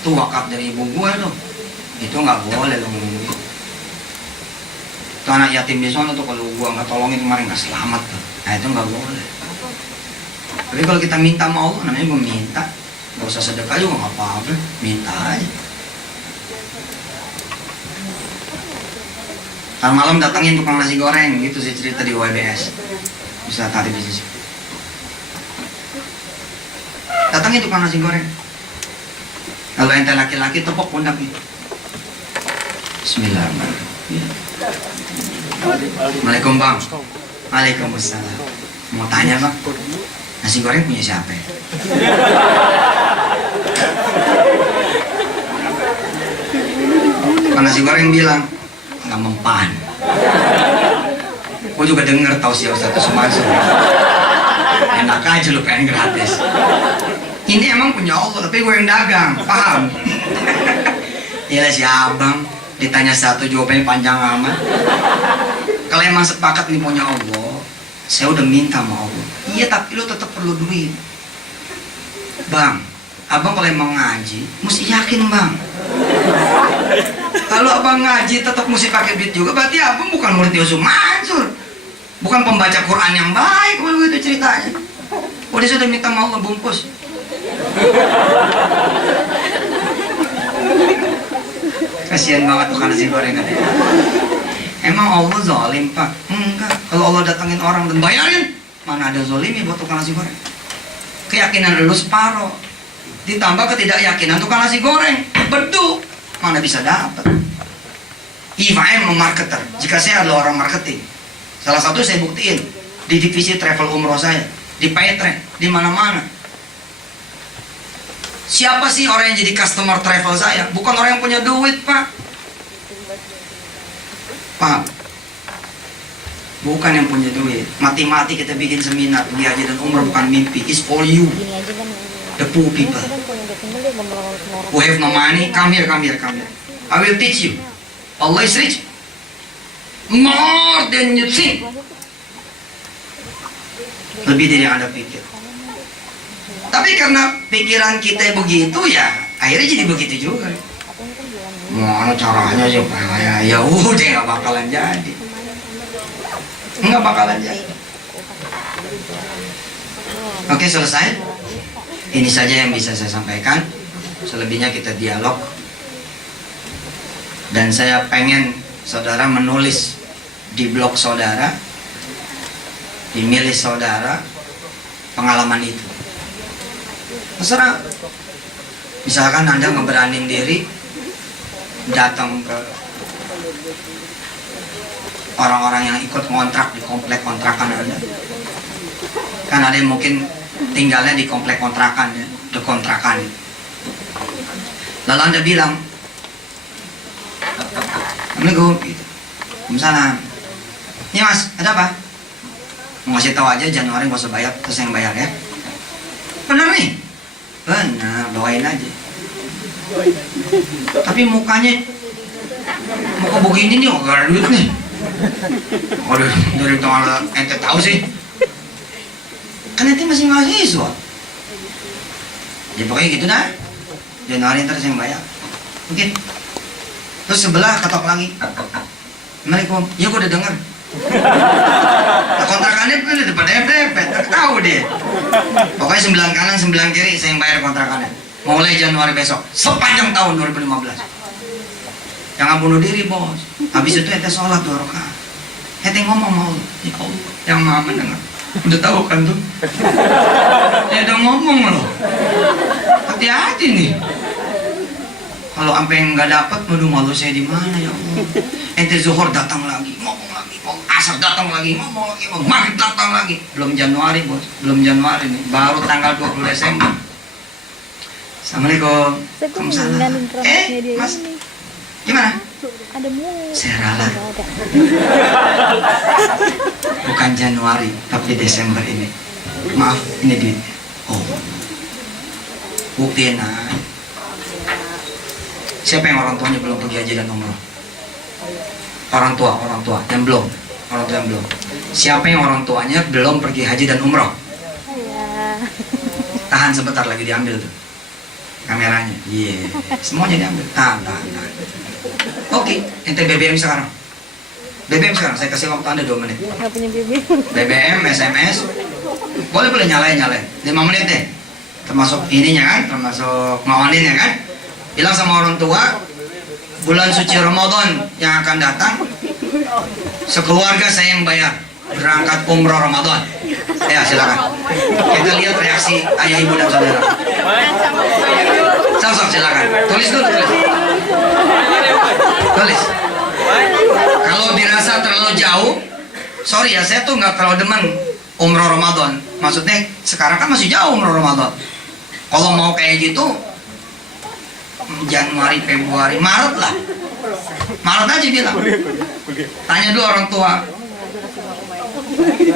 tuh wakaf dari ibu gue tuh. Itu nggak boleh loh. Itu anak yatim di sana tuh, kalau gua nggak tolongin kemarin nggak selamat tuh. Nah itu nggak boleh. Tapi kalau kita minta sama Allah, namanya gua minta, nggak usah sedekah juga nggak apa-apa, minta aja. Ntar malam datangin tukang nasi goreng, gitu sih cerita di YBS. Bisa tadi bisnis. Datangin tukang nasi goreng. Kalau ente laki-laki tepuk pundak gitu. Bismillahirrahmanirrahim. Assalamualaikum bang. Waalaikumsalam. Mau tanya bang, nasi goreng punya siapa ya? Tukang nasi goreng bilang nggak mempan. Gue juga denger tau si Ustaz Sumanso. Enak aja lu pengen gratis. Ini emang punya Allah, tapi gue yang dagang, paham? Iya si abang ditanya satu jawabannya panjang amat. Kalau emang sepakat ini punya Allah, saya udah minta sama Allah. Iya tapi lu tetap perlu duit. Bang, abang kalau emang ngaji, mesti yakin bang. Kalau abang ngaji tetap mesti pakai duit juga, berarti abang bukan murid Yusuf Mansur, bukan pembaca Quran yang baik. Kalau begitu ceritanya, udah sudah minta sama Allah bungkus. Kasihan banget tukang nasi goreng kan. Emang Allah zalim pak? Enggak. Kalau Allah datangin orang dan bayarin, mana ada zalimi buat tukang nasi goreng? Keyakinan lu separoh, ditambah ketidakyakinan tukang nasi goreng, beduk, mana bisa dapat? If I am a marketer, jika saya adalah orang marketing, salah satu saya buktiin di divisi travel umroh saya, di Paytrend, di mana-mana. Siapa sih orang yang jadi customer travel saya? Bukan orang yang punya duit, Pak. Pak, bukan yang punya duit. Mati-mati kita bikin seminar di haji dan umrah bukan mimpi. It's for you, the poor people who have no money. Come here, come here, come here. I will teach you. Allah is rich, more than you think. Lebih dari yang Anda pikir. Tapi karena pikiran kita begitu ya, akhirnya jadi begitu juga. Mana caranya sih? Ya udah nggak bakalan jadi. Nggak bakalan jadi. Oke, selesai. Ini saja yang bisa saya sampaikan. Selebihnya kita dialog. Dan saya pengen saudara menulis di blog saudara, di milis saudara, pengalaman itu. Terserah. Misalkan Anda ngeberanin diri datang ke orang-orang yang ikut ngontrak di komplek kontrakan Anda. Kan ada yang mungkin tinggalnya di komplek kontrakan ya, di kontrakan. Lalu Anda bilang, Assalamualaikum, gitu. Waalaikumsalam. Iya mas, ada apa? Mau ngasih tahu aja Januari gak usah bayar, terus yang bayar ya. Bener nih? Benar, bawain aja. Tapi mukanya muka begini nih, gak ada duit nih. Waduh, dari tanggal ente tahu sih. Kan ente masih mahasiswa. Ya pokoknya gitu dah. Januari ntar saya yang bayar. Mungkin. Terus sebelah ketok lagi. Assalamualaikum. Ya gua udah dengar. Nah, kontrakannya kan udah pada dempet, tahu dia. Pokoknya 9 kanan 9 kiri saya yang bayar kontrakannya. Mulai Januari besok sepanjang tahun 2015. Jangan bunuh diri bos. Habis itu ente sholat 2 rakaat. Ente ngomong mau, ya Allah yang maha mendengar. Udah tahu kan tuh? Ya udah ngomong loh. Hati-hati nih. Kalau sampai nggak dapat, waduh malu saya di mana ya Allah. Ente zuhur datang lagi, ngomong lagi, asar datang lagi, ngomong lagi, maghrib datang lagi. Belum Januari bos, belum Januari nih, baru tanggal 20 Desember. Assalamualaikum. Waalaikumsalam. Mas, gimana? Ada mu. Saya ralat. Bukan Januari, tapi Desember ini. Maaf, ini duitnya. Oh, buktiin aja. Siapa yang orang tuanya belum pergi haji dan umroh? Orang tua yang belum. Orang tua yang belum. Siapa yang orang tuanya belum pergi haji dan umroh? Saya. Tahan sebentar lagi diambil tuh kameranya. Iya, semuanya diambil. Tahan. Oke, ente BBM sekarang. BBM sekarang, saya kasih waktu Anda 2 menit. Nggak punya bibi. BBM, SMS, boleh nyalain 5 menit deh. Termasuk ininya kan, termasuk ngawalinnya kan. Bilang sama orang tua, bulan suci Ramadan yang akan datang, sekeluarga saya yang bayar berangkat umroh Ramadan. Ya silakan. Kita lihat reaksi ayah ibu dan saudara. Sok silakan. Tulis dulu. Tulis. Kalau dirasa terlalu jauh, sorry ya, saya tuh nggak terlalu demen umroh Ramadan. Maksudnya sekarang kan masih jauh umroh Ramadan. Kalau mau kayak gitu, Januari, Februari, Maret lah. Maret aja bilang. Tanya dulu orang tua.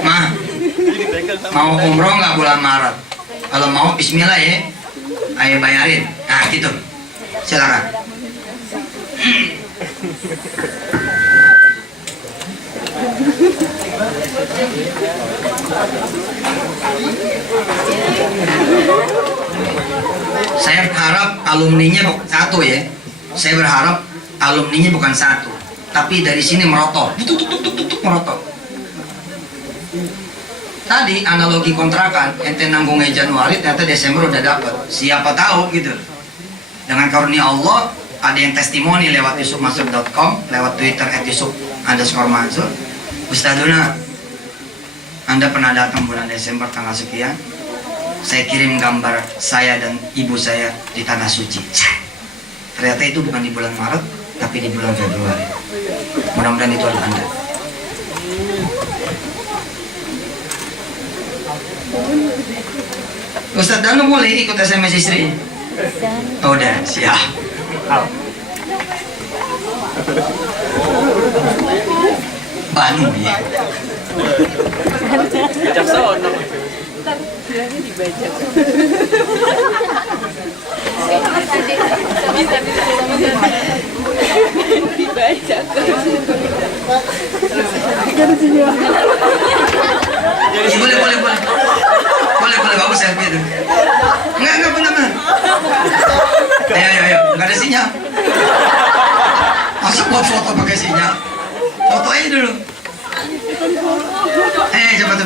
Ma, mau umroh nggak bulan Maret? Kalau mau, Bismillah ya, ayo bayarin. Nah gitu. Silakan. Saya berharap alumninya bukan satu ya. Saya berharap alumninya bukan satu, tapi dari sini merotot, merotot. Tadi analogi kontrakan, ente nanggungnya Januari, ternyata Desember udah dapat. Siapa tahu gitu. Dengan karunia Allah, ada yang testimoni lewat yusufmansur.com, lewat Twitter @yusuf_mansur. Ustadzuna, Anda pernah datang bulan Desember tanggal sekian. Saya kirim gambar saya dan ibu saya di tanah suci. Ternyata itu bukan di bulan Maret, tapi di bulan Februari. Mudah-mudahan itu adalah Anda. Ustadz Danu boleh ikut SMS istri? Oh, udah, siap. Banu ya. Bijaksana. Bilangnya dibaca. Dibaca. Boleh, bagus selfie itu. Enggak benar. Ayo, enggak ada sinyal. Masa buat foto pakai sinyal? Foto aja dulu. Cepat.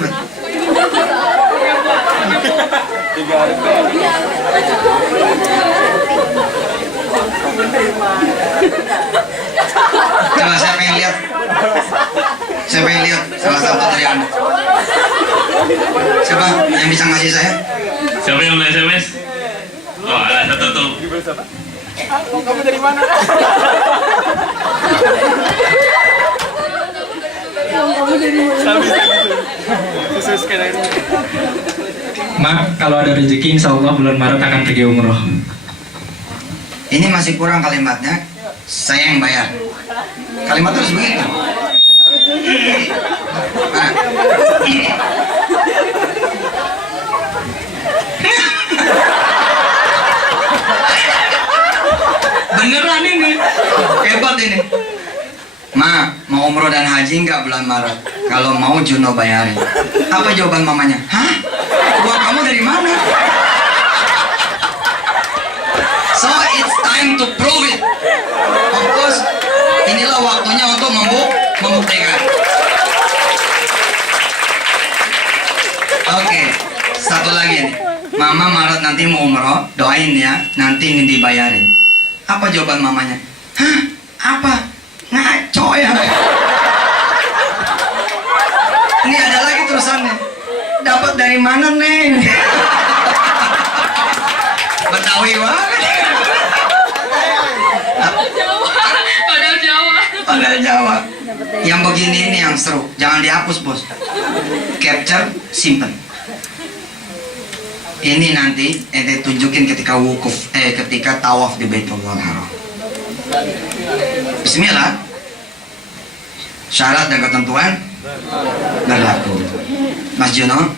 Coba saya pengen lihat salah satu dari Anda. Siapa yang bisa ngasih saya? Siapa yang mulai SMS? Oh, ada satu tuh. Kamu dari mana? Khususkan aja. Mak, kalau ada rezeki insya Allah bulan Maret akan pergi umroh. Ini masih kurang kalimatnya. Saya yang bayar. Kalimat terus begitu. Nah. Beneran ini. Hebat ini. Ma, mau umroh dan haji nggak bulan Maret? Kalau mau Juno bayarin. Apa jawaban mamanya? Hah? Uang kamu dari mana? So it's time to prove it. Of course, inilah waktunya untuk membuktikan. Oke, satu lagi nih. Mama Maret nanti mau umroh, doain ya, nanti ingin dibayarin. Apa jawaban mamanya? Hah? Apa? Ngaco ya. Ini ada lagi terusannya. Dapat dari mana, Neng? Betawi banget. Padahal Jawa. Yang begini ini yang seru. Jangan dihapus, Bos. Capture, simpen. Ini nanti ente tunjukin ketika wukuf, ketika tawaf di Baitullah Haram. Bismillah. Syarat dan ketentuan berlaku. Mas Juno,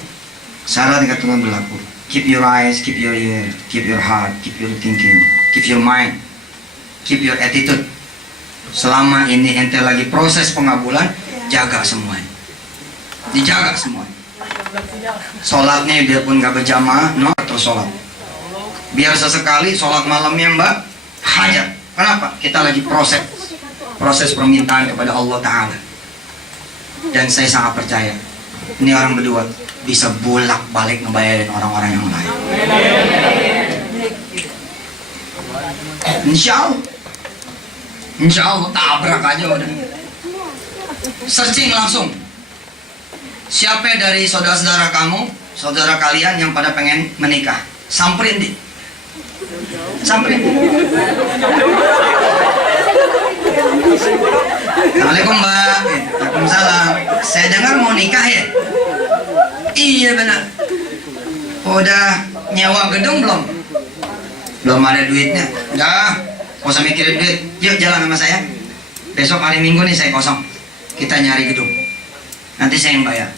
syarat dan ketentuan berlaku. Keep your eyes, keep your ear, keep your heart, keep your thinking, keep your mind, keep your attitude. Selama ini ente lagi proses pengabulan, jaga semuanya. Dijaga semuanya. Sholatnya biarpun gak berjamaah, no, terus sholat. Biar sesekali sholat malamnya Mbak, hajat. Kenapa? Kita lagi proses permintaan kepada Allah Ta'ala. Dan saya sangat percaya, ini orang berdua bisa bolak-balik ngebayarin orang-orang yang lain. Insya Allah tabrak aja udah. Searching langsung. Siapa dari saudara-saudara kamu, saudara kalian yang pada pengen menikah? Samperin dia. Samperin. Assalamualaikum Mbak. Waalaikumsalam. Saya dengar mau nikah ya? Iya benar. Udah nyewa gedung belum? Belum ada duitnya. Udah, gak usah mikirin duit. Yuk jalan sama saya. Besok hari Minggu nih saya kosong. Kita nyari gedung. Nanti saya yang bayar.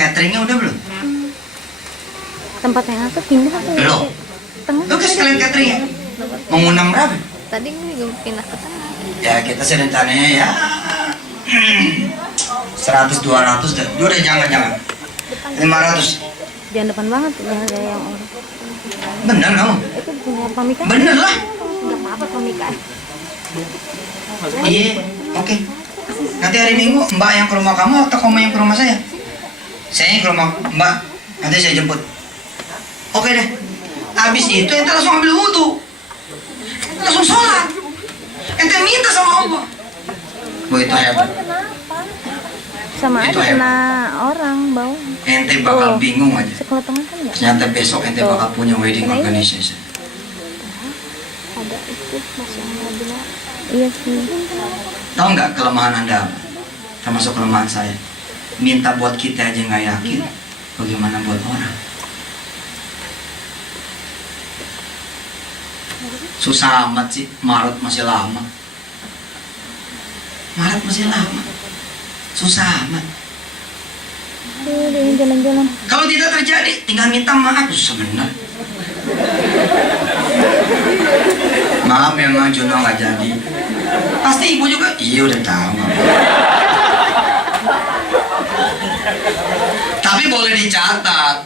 Cateringnya udah belum? Tempat yang aku pindah apa? Belum. Lu kasih kalian cateringnya. Mau ngundang berapa? Tadi gue juga pindah ke tengah. Ya kita sih rencananya ya 100-200 dah. Udah jangan 500. Jangan depan banget tuh ada yang orang. Bener kamu? Itu punya pamikan. Bener lah. Enggak apa-apa pamikan. Iya, oke. Nanti hari Minggu Mbak yang ke rumah kamu atau kamu yang ke rumah saya? Saya yang ke rumah Mbak. Nanti saya jemput. Oke deh. Habis itu ente langsung ambil wudhu. Langsung sholat. Ente minta sama Allah. Wah itu hebat. Sama Itu aja kena orang bau. Ente bakal bingung aja. Sekolah tengah kan enggak? Ternyata besok ente bakal punya wedding Kena ini. organization. Ada itu masih ada. Iya sih. Tahu nggak kelemahan Anda apa? Termasuk kelemahan saya. Minta buat kita aja nggak yakin. Bagaimana buat orang? Susah amat sih. Maret masih lama. Maret masih lama. Susah amat. Udah jalan-jalan. Kalau tidak terjadi, tinggal minta maaf. Sebenarnya. Maaf memang Juno nggak jadi. Pasti ibu juga. Iya udah tahu. Tapi boleh dicatat.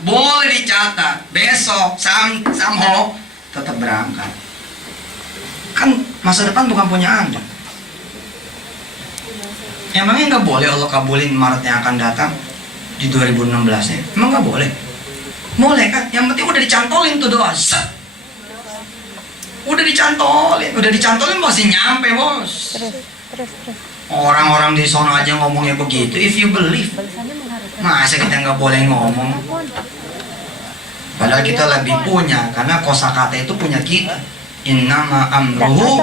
Besok somehow tetap berangkat. Kan masa depan bukan punya Anda. Emangnya nggak boleh Allah kabulin Maret yang akan datang di 2016 ya? Emang nggak boleh? Boleh kan? Yang penting udah dicantolin tuh doa. Set. Udah dicantolin pasti nyampe bos. Terus. Orang-orang di sono aja ngomongnya begitu. If you believe, masa kita nggak boleh ngomong? Padahal kita lebih punya, karena kosakata itu punya kita. Innama amruhu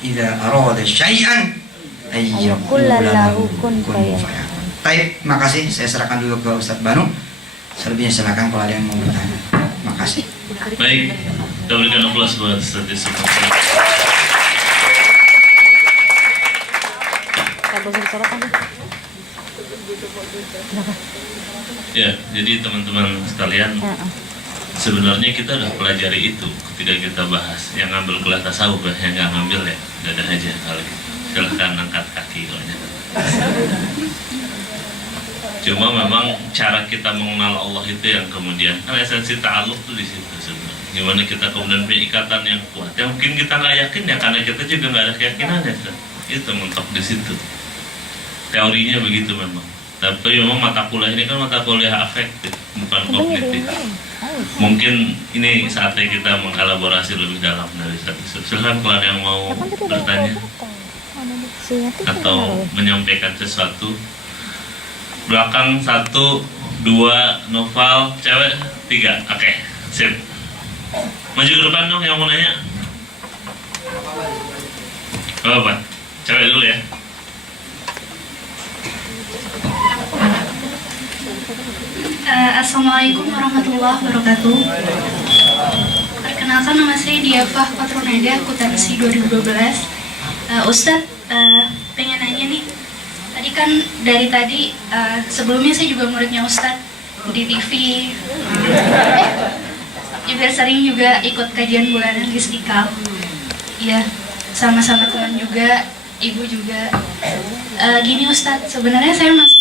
idza arada syai'an ayyaqula lahu kun fayakun. Baik, makasih. Saya serahkan dulu ke Ustadz Banu. Selebihnya silakan kalau ada yang mau bertanya. Makasih. Baik, kita berikan aplaus buat Ustaz Yusuf. Ya, jadi teman-teman sekalian, sebenarnya kita udah pelajari itu ketika kita bahas. Yang ngambil kelas tasawuf, yang nggak ngambil ya dadah aja kalau gitu. Silahkan angkat kaki kalau nyata. Cuma memang cara kita mengenal Allah itu yang kemudian kan esensi ta'alluq tuh di situ sebenarnya. Gimana kita kemudian punya ikatan yang kuat. Yang mungkin kita nggak yakin ya karena kita juga nggak ada keyakinannya. Itu mentok di situ. Teorinya begitu memang. Tapi memang mata kuliah ini kan mata kuliah afektif, bukan kognitif. Mungkin ini saatnya kita mengelaborasi lebih dalam dari satu. Silahkan kalau ada yang mau bertanya atau menyampaikan sesuatu. Belakang 1, 2, Noval, cewek 3. Oke, sip. Maju ke depan dong yang mau nanya. Apa? Cewek dulu ya. Assalamualaikum warahmatullahi wabarakatuh. Perkenalkan, nama saya Diafah Patroneda, akuntansi 2012. Ustadz, pengen nanya nih. Tadi kan dari tadi, sebelumnya saya juga muridnya Ustadz di TV. Juga sering juga ikut kajian bulanan di Istiqlal. Iya, sama-sama teman juga, ibu juga. Gini Ustadz, sebenarnya saya masih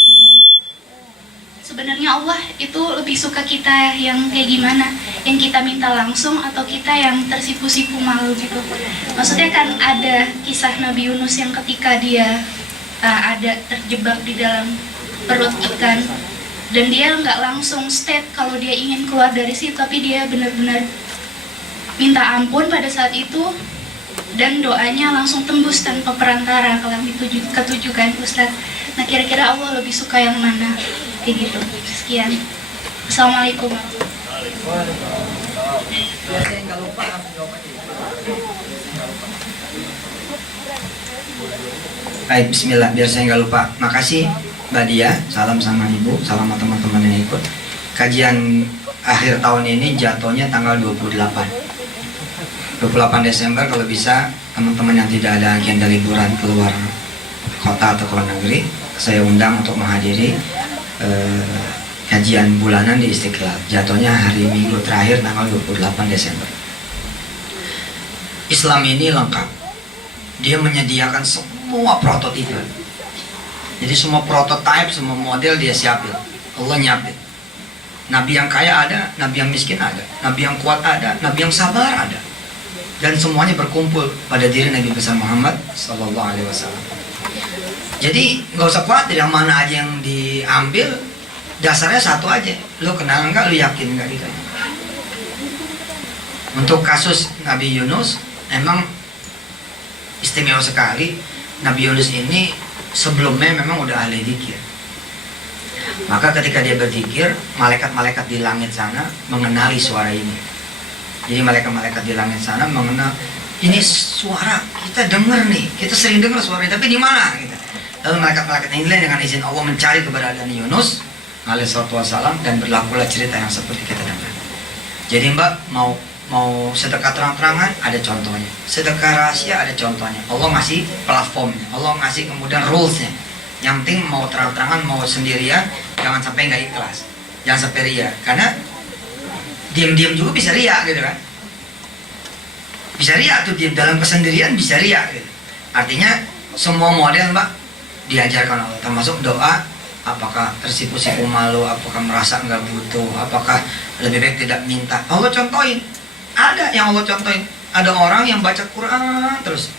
sebenarnya Allah itu lebih suka kita yang kayak gimana? Yang kita minta langsung atau kita yang tersipu-sipu malu gitu? Maksudnya kan ada kisah Nabi Yunus yang ketika dia ada terjebak di dalam perut ikan dan dia nggak langsung state kalau dia ingin keluar dari situ, tapi dia benar-benar minta ampun pada saat itu dan doanya langsung tembus tanpa perantara. Kalau itu ketujukan Ustadz. Nah, kira-kira Allah lebih suka yang mana? Kayak gitu. Sekian. Assalamualaikum. Baik, bismillah, biar saya nggak lupa. Makasih Mbak Dia, salam sama ibu, salam sama teman-teman yang ikut. Kajian akhir tahun ini jatuhnya tanggal 28 Desember. Kalau bisa teman-teman yang tidak ada agenda liburan keluar kota atau keluar negeri, saya undang untuk menghadiri kajian bulanan di Istiqlal. Jatuhnya hari Minggu terakhir tanggal 28 Desember. Islam ini lengkap. Dia menyediakan semua prototipe. Jadi semua prototipe, semua model dia siapin. Allah nyiapin. Nabi yang kaya ada, nabi yang miskin ada, nabi yang kuat ada, nabi yang sabar ada. Dan semuanya berkumpul pada diri Nabi besar Muhammad Sallallahu Alaihi Wasallam. Jadi nggak usah khawatir yang mana aja yang diambil, dasarnya satu aja. Lo kenal nggak, lo yakin nggak gitu. Untuk kasus Nabi Yunus, emang istimewa sekali. Nabi Yunus ini sebelumnya memang udah ahli zikir. Maka ketika dia berzikir, malaikat-malaikat di langit sana mengenali suara ini. Jadi malaikat-malaikat di langit sana mengenal, ini suara kita dengar nih, kita sering dengar suara ini, tapi di mana? Gitu. Lalu malaikat-malaikat ini dengan izin Allah mencari keberadaan Yunus alaihissalam dan berlakulah cerita yang seperti kita dengar. Jadi Mbak mau sedekah terang-terangan ada contohnya, sedekah rahasia ada contohnya. Allah ngasih platformnya, Allah ngasih kemudian rulesnya. Yang penting mau terang-terangan mau sendirian, jangan sampai nggak ikhlas, jangan sampai ria. Karena diam-diam juga bisa ria gitu kan. Bisa ria tuh diam dalam kesendirian bisa ria gitu. Artinya semua model Mbak diajarkan Allah, termasuk doa. Apakah tersipu-sipu malu, apakah merasa nggak butuh, apakah lebih baik tidak minta. Allah contohin. Ada yang Allah contohin. Ada orang yang baca Quran terus.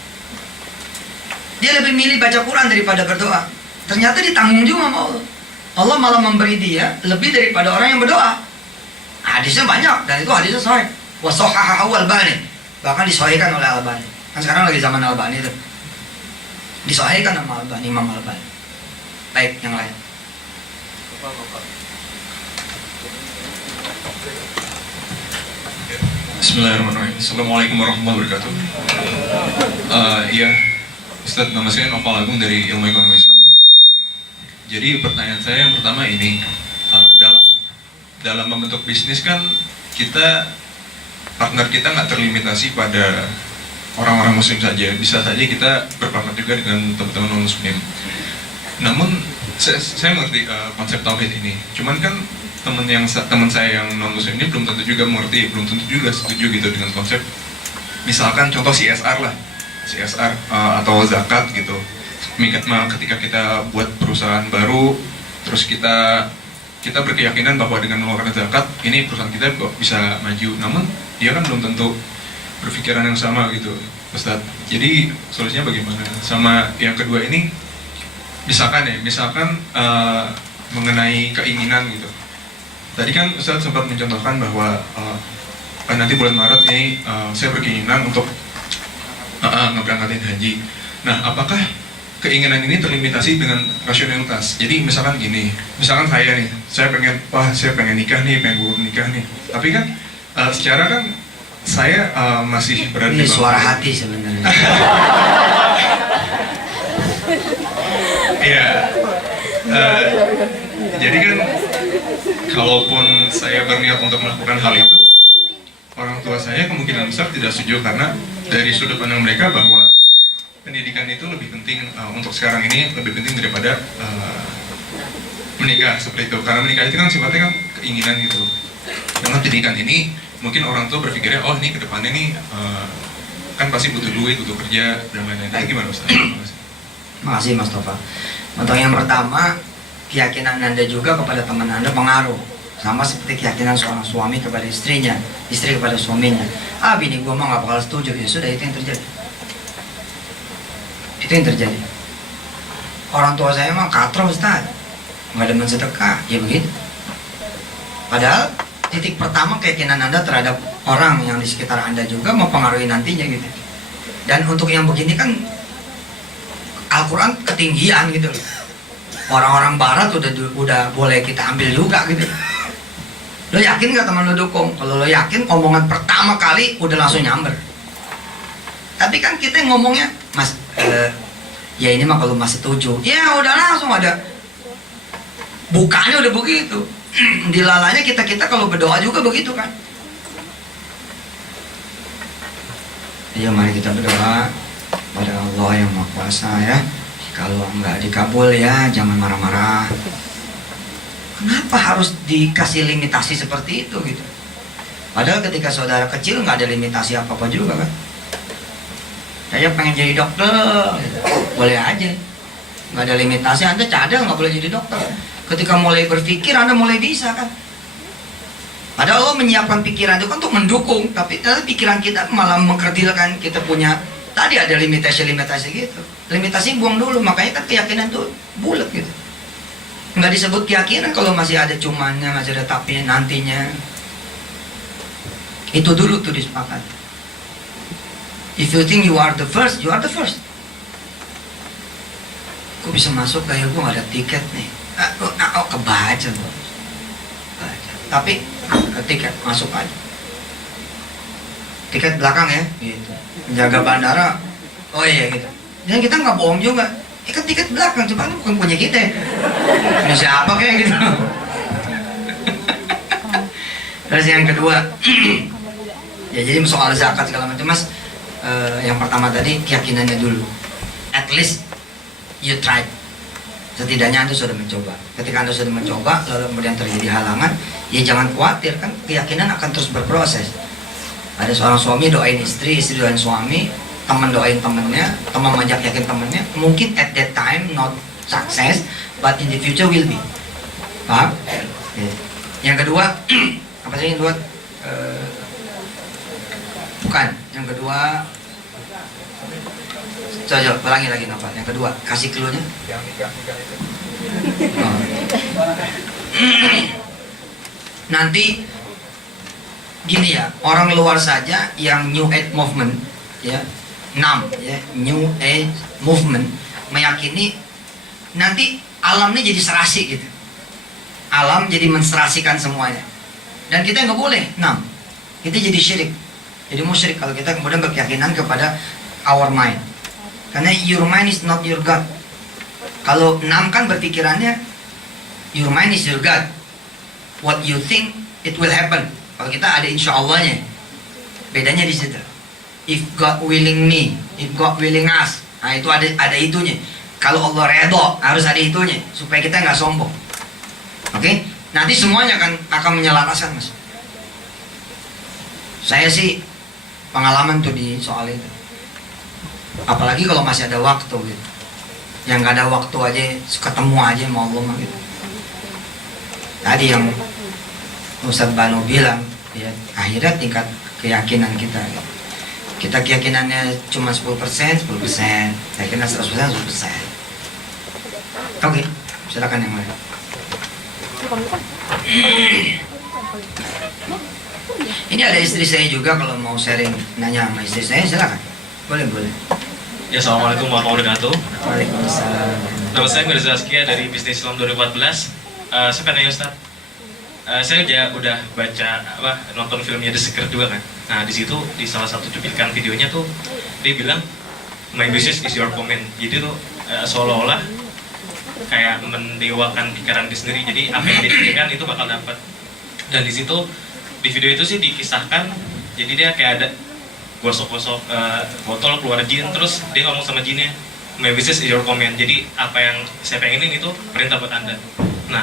Dia lebih milih baca Quran daripada berdoa. Ternyata ditanggung juga sama Allah. Allah malah memberi dia lebih daripada orang yang berdoa. Hadisnya banyak dan itu hadisnya sahih. Wa sahahahu Albani. Bahkan disahihkan oleh Albani. Kan sekarang lagi zaman Albani itu. Disahihkan sama Albani, Imam Albani. Baik, yang lain. Bismillahirrahmanirrahim. Assalamualaikum warahmatullahi wabarakatuh. Iya, Ustadz, nama saya Noval Agung dari Ilmu Ekonomi Islam. Jadi pertanyaan saya yang pertama ini, dalam membentuk bisnis kan partner kita nggak terlimitasi pada orang-orang Muslim saja. Bisa saja kita berpartner juga dengan teman-teman non Muslim. Namun saya mengerti konsep tauhid ini. Cuman kan teman saya yang non muslim ini belum tentu juga mengerti, belum tentu juga setuju gitu dengan konsep misalkan contoh CSR lah, CSR atau zakat gitu. Ketika kita buat perusahaan baru, terus kita berkeyakinan bahwa dengan mengeluarkan zakat ini perusahaan kita bisa maju, namun dia kan belum tentu berpikiran yang sama gitu, Ustadz. Jadi solusinya bagaimana? Sama yang kedua ini, misalkan mengenai keinginan gitu. Tadi kan Ustadz sempat mencontohkan bahwa nanti bulan Maret ini saya berkeinginan untuk ngeberangkatin haji. Nah, apakah keinginan ini terlimitasi dengan rasionalitas? Jadi misalkan gini, misalkan saya pengen nikah nih, pengen buru nikah nih. Tapi kan secara kan saya masih berada Ini di suara hati sebenarnya. Iya. Jadi kan kalaupun saya berniat untuk melakukan hal itu, orang tua saya kemungkinan besar tidak setuju karena dari sudut pandang mereka bahwa pendidikan itu lebih penting untuk sekarang ini, lebih penting daripada menikah seperti itu. Karena menikah itu kan sifatnya kan keinginan gitu. Dengan pendidikan ini mungkin orang tua berpikirnya, oh ini kedepannya nih kan pasti butuh duit, butuh kerja dan lain-lain. Itu gimana Ustaz? Makasih Mas Tova. Untuk yang pertama, keyakinan Anda juga kepada teman Anda pengaruh. Sama seperti keyakinan seorang suami kepada istrinya, istri kepada suaminya. Bini gue mah gak bakal setuju. Ya sudah, itu yang terjadi. Itu yang terjadi. Orang tua saya mah katro Ustaz, gak demen sedekah. Ya begitu. Padahal titik pertama keyakinan Anda terhadap orang yang di sekitar Anda juga mempengaruhi nantinya gitu. Dan untuk yang begini kan Al-Quran ketinggian gitu loh. Orang-orang barat udah boleh kita ambil juga gitu. Lo yakin gak teman lo dukung? Kalau lo yakin, omongan pertama kali udah langsung nyamber. Tapi kan kita ngomongnya, Mas, ya ini mah kalau Mas setuju, ya udah langsung ada bukanya udah begitu. Dilalanya kita kalau berdoa juga begitu kan. Ya mari kita berdoa pada Allah yang Maha Kuasa ya. Kalau nggak dikabul ya jangan marah-marah. Kenapa harus dikasih limitasi seperti itu gitu? Padahal ketika saudara kecil nggak ada limitasi apa-apa juga kan. Saya pengen jadi dokter, gitu. Boleh aja. Nggak ada limitasi, Anda cadel nggak boleh jadi dokter. Ketika mulai berpikir Anda mulai bisa kan. Padahal Allah menyiapkan pikiran itu kan untuk mendukung, tapi pikiran kita malah mengkerdilkan kita punya. Tadi ada limitasi gitu. Limitasi buang dulu, makanya kan keyakinan tuh bulat gitu. Nggak disebut keyakinan kalau masih ada cumannya, masih ada tapi nantinya. Itu dulu tuh disepakati. If you think you are the first, you are the first. Kok bisa masuk kayak gue nggak ada tiket nih? Kebaca loh. Tapi tiket masuk aja. Tiket belakang ya, gitu. Menjaga bandara, oh iya gitu. Dan kita nggak bohong juga. Kan tiket belakang, cuma kan bukan punya kita. Ini siapa kayak gitu. Terus yang kedua, ya jadi soal zakat segala macam Mas. Yang pertama tadi keyakinannya dulu. At least you tried. Setidaknya Anda sudah mencoba. Ketika Anda sudah mencoba, lalu kemudian terjadi halangan, ya jangan khawatir kan. Keyakinan akan terus berproses. Ada seorang suami doain istri, istri doain suami, teman doain temannya, teman ngajak yakin temannya. Mungkin at that time not success, but in the future will be. Paham? Yang kedua, apa sih yang kedua? Bukan. Yang kedua, coba ulangi lagi Nova. Yang kedua, kasih clue-nya. Oh. Nanti gini ya, orang luar saja yang New Age Movement ya, New Age Movement meyakini nanti alamnya jadi serasi gitu. Alam jadi menserasikan semuanya. Dan kita nggak boleh, kita jadi syirik. Jadi musyrik kalau kita kemudian berkeyakinan kepada our mind. Karena your mind is not your God. Kalau kan berpikirannya your mind is your God. What you think it will happen. Kalau kita ada insya Allahnya, bedanya di situ. If God willing me, if God willing us, nah itu ada itunya. Kalau Allah redho, harus ada itunya supaya kita nggak sombong. Oke? Nanti semuanya akan menyelarasan, Mas. Saya sih pengalaman tuh di soal itu. Apalagi kalau masih ada waktu gitu. Yang nggak ada waktu aja ketemu aja sama Allah mah gitu. Tadi yang Ustadz Banu bilang, ya, akhirnya tingkat keyakinan kita. Kita keyakinannya cuma 10%, keyakinan 100%, 100%. Oke, silakan yang lain. Ini ada istri saya juga, kalau mau sharing nanya sama istri saya silakan. Boleh. Ya, Assalamualaikum warahmatullahi wabarakatuh. Waalaikumsalam. Nama saya Mirza Zaskia dari Bisnis Islam 2014. Saya pengen nanya Ustaz. Saya udah baca nonton filmnya The Secret juga kan. Nah, di situ di salah satu cuplikan videonya tuh dia bilang my business is your comment. Jadi tuh seolah-olah kayak mendewakan pikiran dia sendiri. Jadi apa yang dia pikirkan itu bakal dapat. Dan di situ di video itu sih dikisahkan, jadi dia kayak ada gosok-gosok botol keluar jin, terus dia ngomong sama jinnya, my business is your comment. Jadi apa yang saya pengenin itu perintah buat Anda. Nah,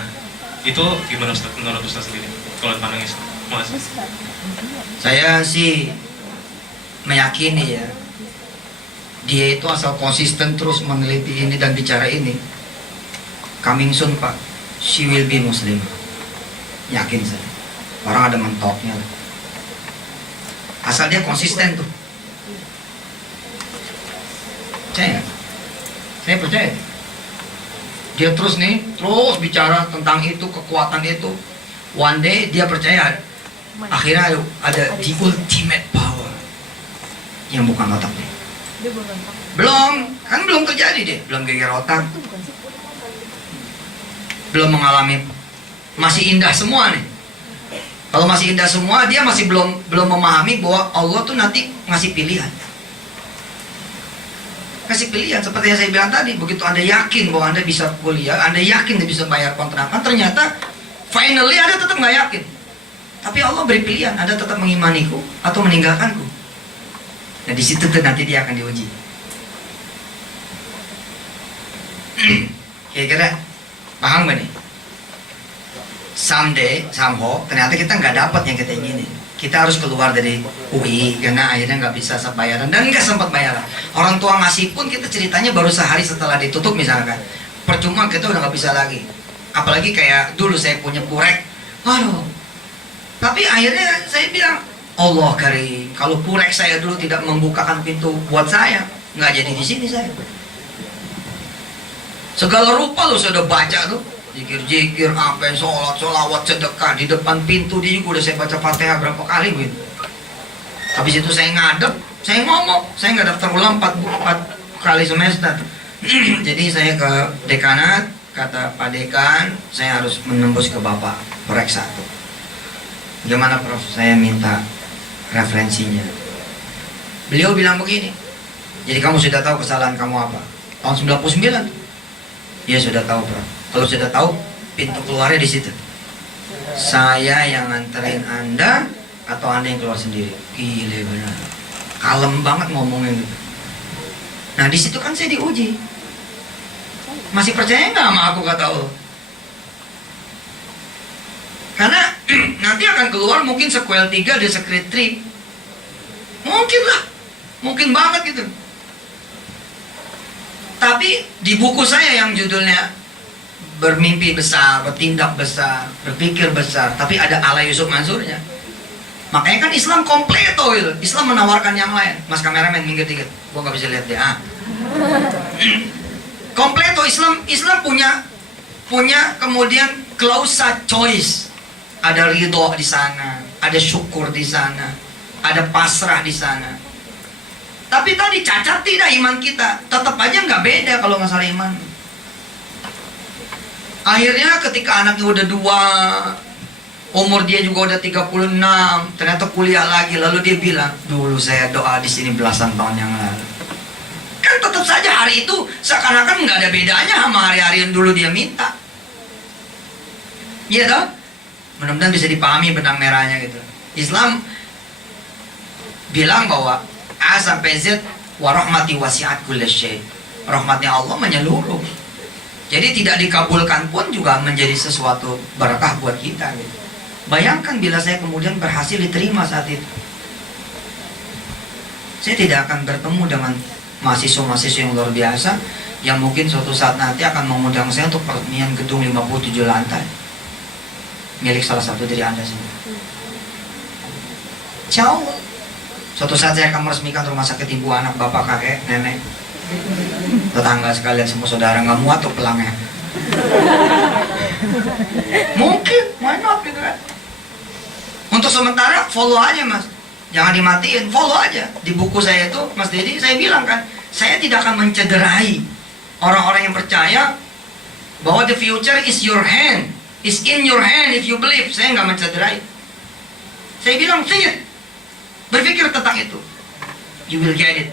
itu gimana Ustaz, menurut Ustaz sendiri kalau pandang Islam? Makasih. Saya sih meyakini ya, dia itu asal konsisten terus meneliti ini dan bicara ini, coming soon Pak, she will be Muslim. Yakin saya. Orang ada mentoknya. Asal dia konsisten tuh. Percaya nggak? Saya percaya. Dia terus bicara tentang itu, kekuatan itu. One day dia percaya akhirnya ada the ultimate power yang bukan otak dia. Belum terjadi dia, belum geger otak, belum mengalami, masih indah semua nih. Kalau masih indah semua, dia masih belum memahami bahwa Allah tuh nanti ngasih pilihan. Kasih pilihan, seperti yang saya bilang tadi, begitu Anda yakin bahwa Anda bisa kuliah, Anda yakin Anda bisa bayar kontrakan, ternyata finally Anda tetap nggak yakin. Tapi Allah beri pilihan, Anda tetap mengimaniku atau meninggalkanku. Nah di situ tuh nanti dia akan diuji. Kira-kira paham gak nih? Somehow, ternyata kita nggak dapat yang kita inginin. Kita harus keluar dari UI karena akhirnya nggak bisa bayaran dan nggak sempat bayaran. Orang tua ngasih pun kita ceritanya baru sehari setelah ditutup misalkan. Percuma kita udah nggak bisa lagi. Apalagi kayak dulu saya punya purek. Aduh. Tapi akhirnya saya bilang, Allah karim, kalau purek saya dulu tidak membukakan pintu buat saya, nggak jadi di sini saya. Segala rupa loh saya udah baca tuh. Zikir-zikir, apa, sholat, sholawat, sedekah di depan pintu dia juga udah saya baca Fatihah berapa kali gitu. Habis itu saya ngadep, saya ngomong, saya nggak daftar ulang 4 kali semester. Jadi saya ke dekanat, kata Pak Dekan, saya harus menembus ke Bapak proyek 1. Gimana Prof? Saya minta referensinya. Beliau bilang begini, jadi kamu sudah tahu kesalahan kamu apa? Tahun 99? Iya sudah tahu Prof. Kalau sudah tahu, pintu keluarnya di situ. Saya yang nganterin Anda atau Anda yang keluar sendiri? Gile benar. Kalem banget ngomongnya gitu. Nah di situ kan saya diuji. Masih percaya nggak sama aku kata Allah? Karena nanti akan keluar mungkin sequel 3 dan Secret 3. Mungkin lah. Mungkin banget gitu. Tapi di buku saya yang judulnya Bermimpi Besar, Bertindak Besar, Berpikir Besar, tapi ada ala Yusuf Mansurnya. Makanya kan Islam kompleto gitu. Islam menawarkan yang lain. Mas kameramen minggir dikit, gua nggak bisa lihat dia. Kompleto Islam punya kemudian klausa choice. Ada ridho di sana, ada syukur di sana, ada pasrah di sana. Tapi tadi cacat tidak iman kita, tetap aja nggak beda kalau masalah iman. Akhirnya ketika anaknya udah 2, umur dia juga udah 36, ternyata kuliah lagi, lalu dia bilang, dulu saya doa di sini belasan tahun yang lalu. Kan tetap saja hari itu seakan-akan nggak ada bedanya sama hari-hari yang dulu dia minta. Iya toh? Mudah-mudahan bisa dipahami benang merahnya gitu. Islam bilang bahwa A sampai Z wa rahmati wasi'at kulli syai'. Rahmatnya Allah menyeluruh. Jadi tidak dikabulkan pun juga menjadi sesuatu berkah buat kita gitu. Bayangkan bila saya kemudian berhasil diterima saat itu, saya tidak akan bertemu dengan mahasiswa-mahasiswa yang luar biasa yang mungkin suatu saat nanti akan mengundang saya untuk peresmian gedung 57 lantai milik salah satu dari Anda semua. Jauh. Suatu saat saya akan meresmikan rumah sakit ibu, anak, bapak, kakek, nenek, tetangga sekalian, semua saudara, nggak muat tuh pelangnya. Mungkin, why not gitu kan? Untuk sementara follow aja mas, jangan dimatiin, follow aja. Di buku saya itu Mas Dedi, saya bilang kan, saya tidak akan mencederai orang-orang yang percaya bahwa the future is your hand, is in your hand if you believe. Saya nggak mencederai. Saya bilang think it, berpikir tentang itu, you will get it.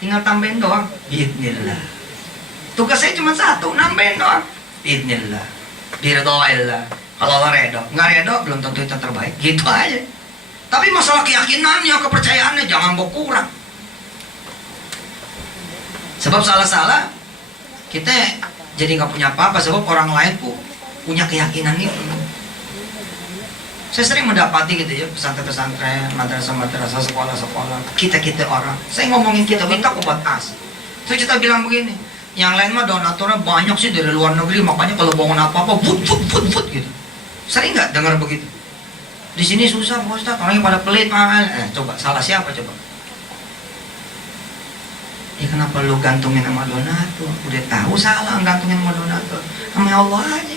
Tinggal tambahin doang, bismillah. Tugas saya cuma satu, nambahin doang, bismillah. Diridhoillah. Kalau Allah redo, nggak redo belum tentu itu terbaik. Gitu aja. Tapi masalah keyakinannya, kepercayaannya jangan berkurang. Sebab salah-salah kita jadi nggak punya apa-apa. Sebab orang lain pun punya keyakinan itu. Saya sering mendapati gitu ya, pesantren-pesantren, madrasah-madrasah, sekolah-sekolah, kita orang. Saya ngomongin kita buat as. Terus kita bilang begini, yang lain mah donaturnya banyak sih dari luar negeri, makanya kalau bangun apa-apa, but gitu. Sering nggak dengar begitu? Di sini susah, Pak Ustaz, orangnya pada pelit mahal. Coba salah siapa coba? Kenapa lu gantungin sama donatur? Udah tahu salah gantungin sama donatur, sama Allah aja.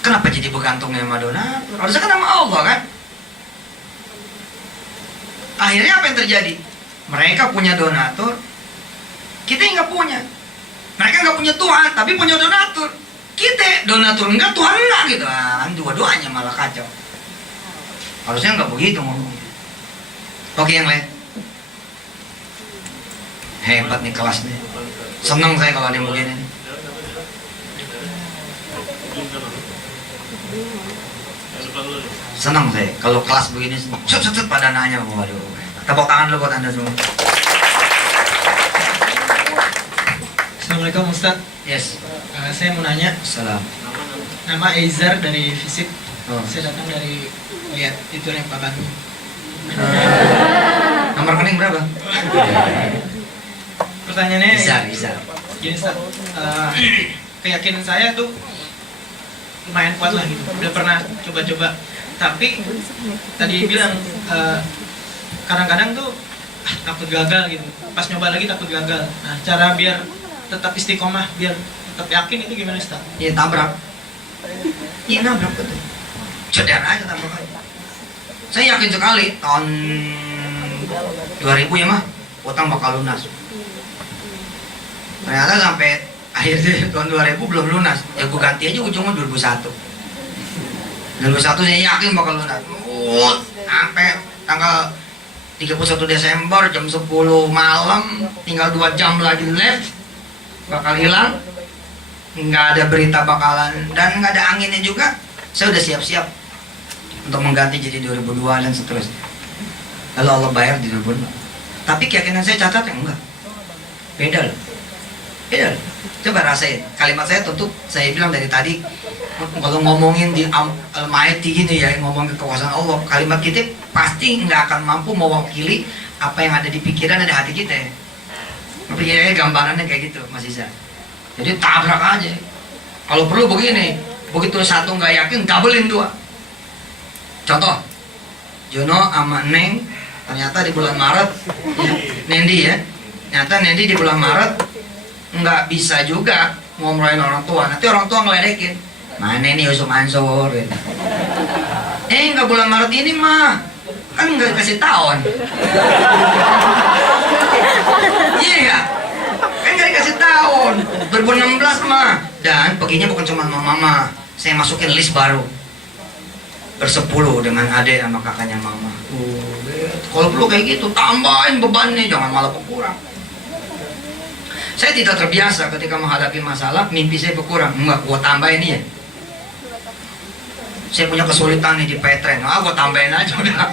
Kenapa jadi bergantungnya sama donatur? Harusnya kan sama Allah kan? Akhirnya apa yang terjadi? Mereka punya donatur, kita nggak punya. Mereka nggak punya Tuhan, tapi punya donatur. Kita donatur enggak, Tuhan enggak gitu. Dua-duanya malah kacau. Harusnya nggak begitu ngomongnya. Oke, yang lain. Hebat nih kelas nih. Seneng saya kalau ada yang begini nih. Senang saya kalau kelas begini, set pada nanya. Waduh, tepuk tangan dulu buat Anda semua. Assalamualaikum Ustaz. Yes. Saya mau nanya. Salam. Nama Eizar dari Fisip. Oh. Saya datang dari lihat itu yang Pak Bandung. Nomor rekening berapa? Pertanyaannya Bisa. Gini Ustaz, keyakinan saya tuh lumayan kuat lah gitu. Udah pernah coba-coba. Tapi tadi bilang kadang-kadang tuh takut gagal gitu. Pas nyoba lagi takut gagal. Nah, cara biar tetap istiqomah, biar tetap yakin itu gimana Ustaz? Iya, tabrak. Iya, nabrak betul. Cedar aja tabrak aja. Saya yakin sekali tahun 2000 ya mah, utang bakal lunas. Ternyata sampai akhir tahun 2000 belum lunas. Ya gue ganti aja ujungnya 2001. 2001 saya yakin bakal lunas. Sampai tanggal 31 Desember jam 10 malam, tinggal 2 jam lagi left, bakal hilang. Nggak ada berita bakalan, dan nggak ada anginnya juga. Saya udah siap-siap untuk mengganti jadi 2002 dan seterusnya. Lalu Allah bayar di 2002. Tapi keyakinan saya catat ya enggak. Beda loh. Coba rasain. Kalimat saya tutup. Saya bilang dari tadi, kalau ngomongin di Al-Ma'idah gini ya, ngomongin kekuasaan Allah, kalimat kita pasti nggak akan mampu mewakili apa yang ada di pikiran dan di hati kita. Pikirannya gambarannya kayak gitu, Mas Iza. Jadi tabrak aja. Kalau perlu begini, begitu satu nggak yakin, doublein 2. Contoh, Jono sama Neng ternyata di bulan Maret, ya, Nendi ya, ternyata Nendi di bulan Maret nggak bisa juga ngomongin orang tua. Nanti orang tua ngeledekin, mana nih Yusuf Mansur gitu. Nggak bulan Maret ini mah, kan nggak dikasih tahun. Iya nggak? Kan nggak dikasih tahun. 2016 mah, dan perginya bukan cuma mama, saya masukin list baru. Bersepuluh dengan adik sama kakaknya mama. Kalau perlu kayak gitu, tambahin bebannya, jangan malah berkurang. Saya tidak terbiasa ketika menghadapi masalah, mimpi saya berkurang. Enggak, gua tambahin ya. Saya punya kesulitan nih di petren, gua tambahin aja udah.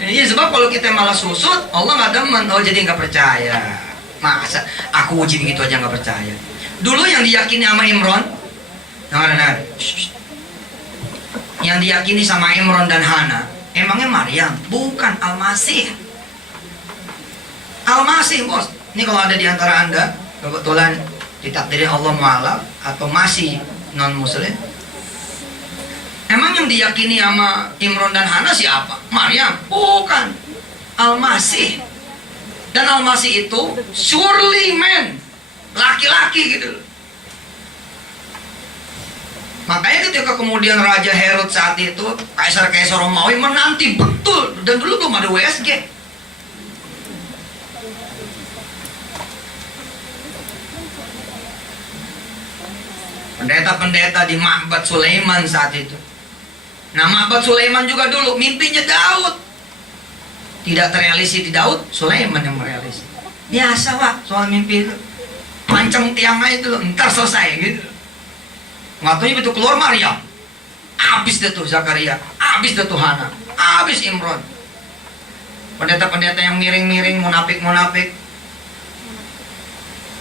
Iya, sebab kalau kita malah susut, Allah nggak demen, jadi nggak percaya. Masa aku uji begitu aja nggak percaya? Dulu yang diyakini sama Imron, nah, yang diyakini sama Imron dan Hana, emangnya Maryam, bukan Al-Masih. Al-Masih, bos. Ini kalau ada di antara anda kebetulan ditakdirin Allah mualaf atau masih non muslim, emang yang diyakini sama Imron dan Hana siapa? Maryam, bukan. Al-Masih. Dan Al-Masih itu surely man, laki-laki gitu. Makanya ketika kemudian Raja Herod saat itu, Kaisar Romawi menanti betul, dan dulu belum ada WSG. Pendeta-pendeta di Ma'bad Sulaiman saat itu. Nah, Ma'bad Sulaiman juga dulu mimpinya Daud. Tidak terrealisasi di Daud, Sulaiman yang merealisasi. Biasa, Pak, soal mimpi itu. Pancang tiang aja itu, ntar selesai gitu. Waktunya begitu keluar Maryam, habis deh tuh Zakaria, habis deh tuh Hana, habis Imron. Pendeta-pendeta yang miring-miring, munafik-munafik,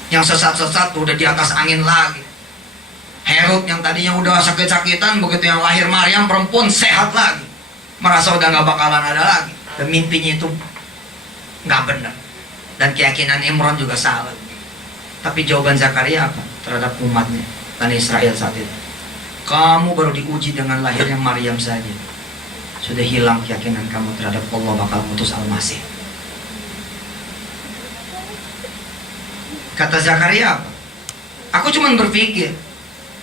yang sesat-sesat udah di atas angin lagi. Herod yang tadinya udah sakit-sakitan, begitu yang lahir Maryam perempuan sehat lagi, merasa udah nggak bakalan ada lagi. Dan mimpinya itu nggak benar, dan keyakinan Imron juga salah. Tapi jawaban Zakaria apa terhadap umatnya Bani Israel saat itu? Kamu baru diuji dengan lahirnya Maryam saja, sudah hilang keyakinan kamu terhadap Allah bakal mengutus Al-Masih. Kata Zakaria apa? Aku cuma berpikir,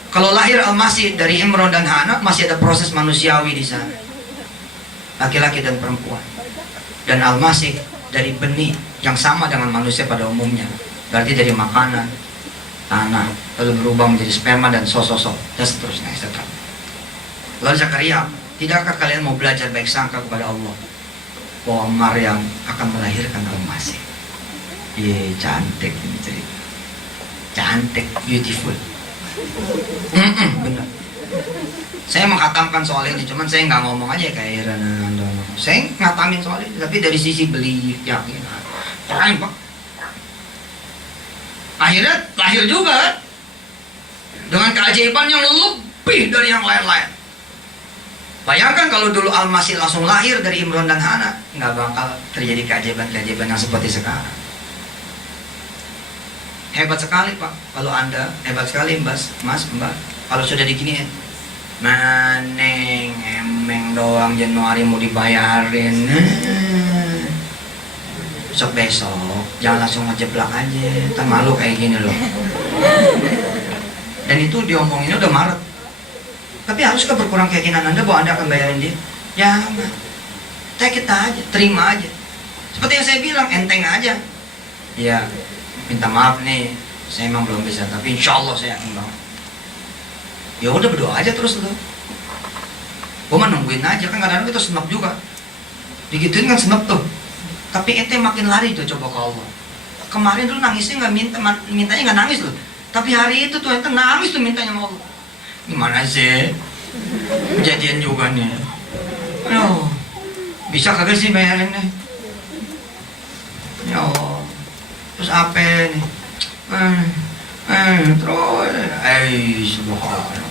kalau lahir Al-Masih dari Imron dan Hana, masih ada proses manusiawi di sana, laki-laki dan perempuan. Dan Al-Masih dari benih yang sama dengan manusia pada umumnya, berarti dari makanan, tanah, lalu berubah menjadi sperma dan sosok dan seterusnya, etc. Lalu Zakaria, tidakkah kalian mau belajar baik sangka kepada Allah bahwa Maryam akan melahirkan Al-Masih? Iya, cantik ini cerita, cantik, beautiful. Benar. Saya menghatamkan soal ini, cuman saya nggak ngomong aja kayak Irana. Saya ngatamin soal ini, tapi dari sisi beli yakin. Keren, Pak. Akhirnya lahir juga kan? Dengan keajaiban yang lebih dari yang lain-lain. Bayangkan kalau dulu Al-Masih langsung lahir dari Imron dan Hana, nggak bakal terjadi keajaiban-keajaiban yang seperti sekarang. Hebat sekali, Pak. Kalau Anda, hebat sekali, Mas, Mbak. Kalau sudah diginiin, maneng, emeng doang Januari mau dibayarin. Besok jangan langsung ngejeblak aja, ntar malu kayak gini loh. Dan itu diomonginnya udah Maret. Tapi haruskah berkurang keyakinan Anda bahwa Anda akan bayarin dia? Jangan. Take it aja, terima aja. Seperti yang saya bilang, enteng aja. Ya, minta maaf nih, saya emang belum bisa, tapi insya Allah saya yakin banget. Ya udah, berdoa aja terus lo. Gue mah nungguin aja, kan kadang-kadang kita senep juga. Digituin kan senep tuh. Tapi ente makin lari tuh coba ke Allah. Kemarin dulu nangisnya nggak mintanya nggak nangis loh. Tapi hari itu tuh ente nangis tuh mintanya sama Allah. Gimana sih? Kejadian juga nih. Aduh, bisa kagak sih bayarinnya? Ya Allah. Terus apa nih? Terus, subhanallah.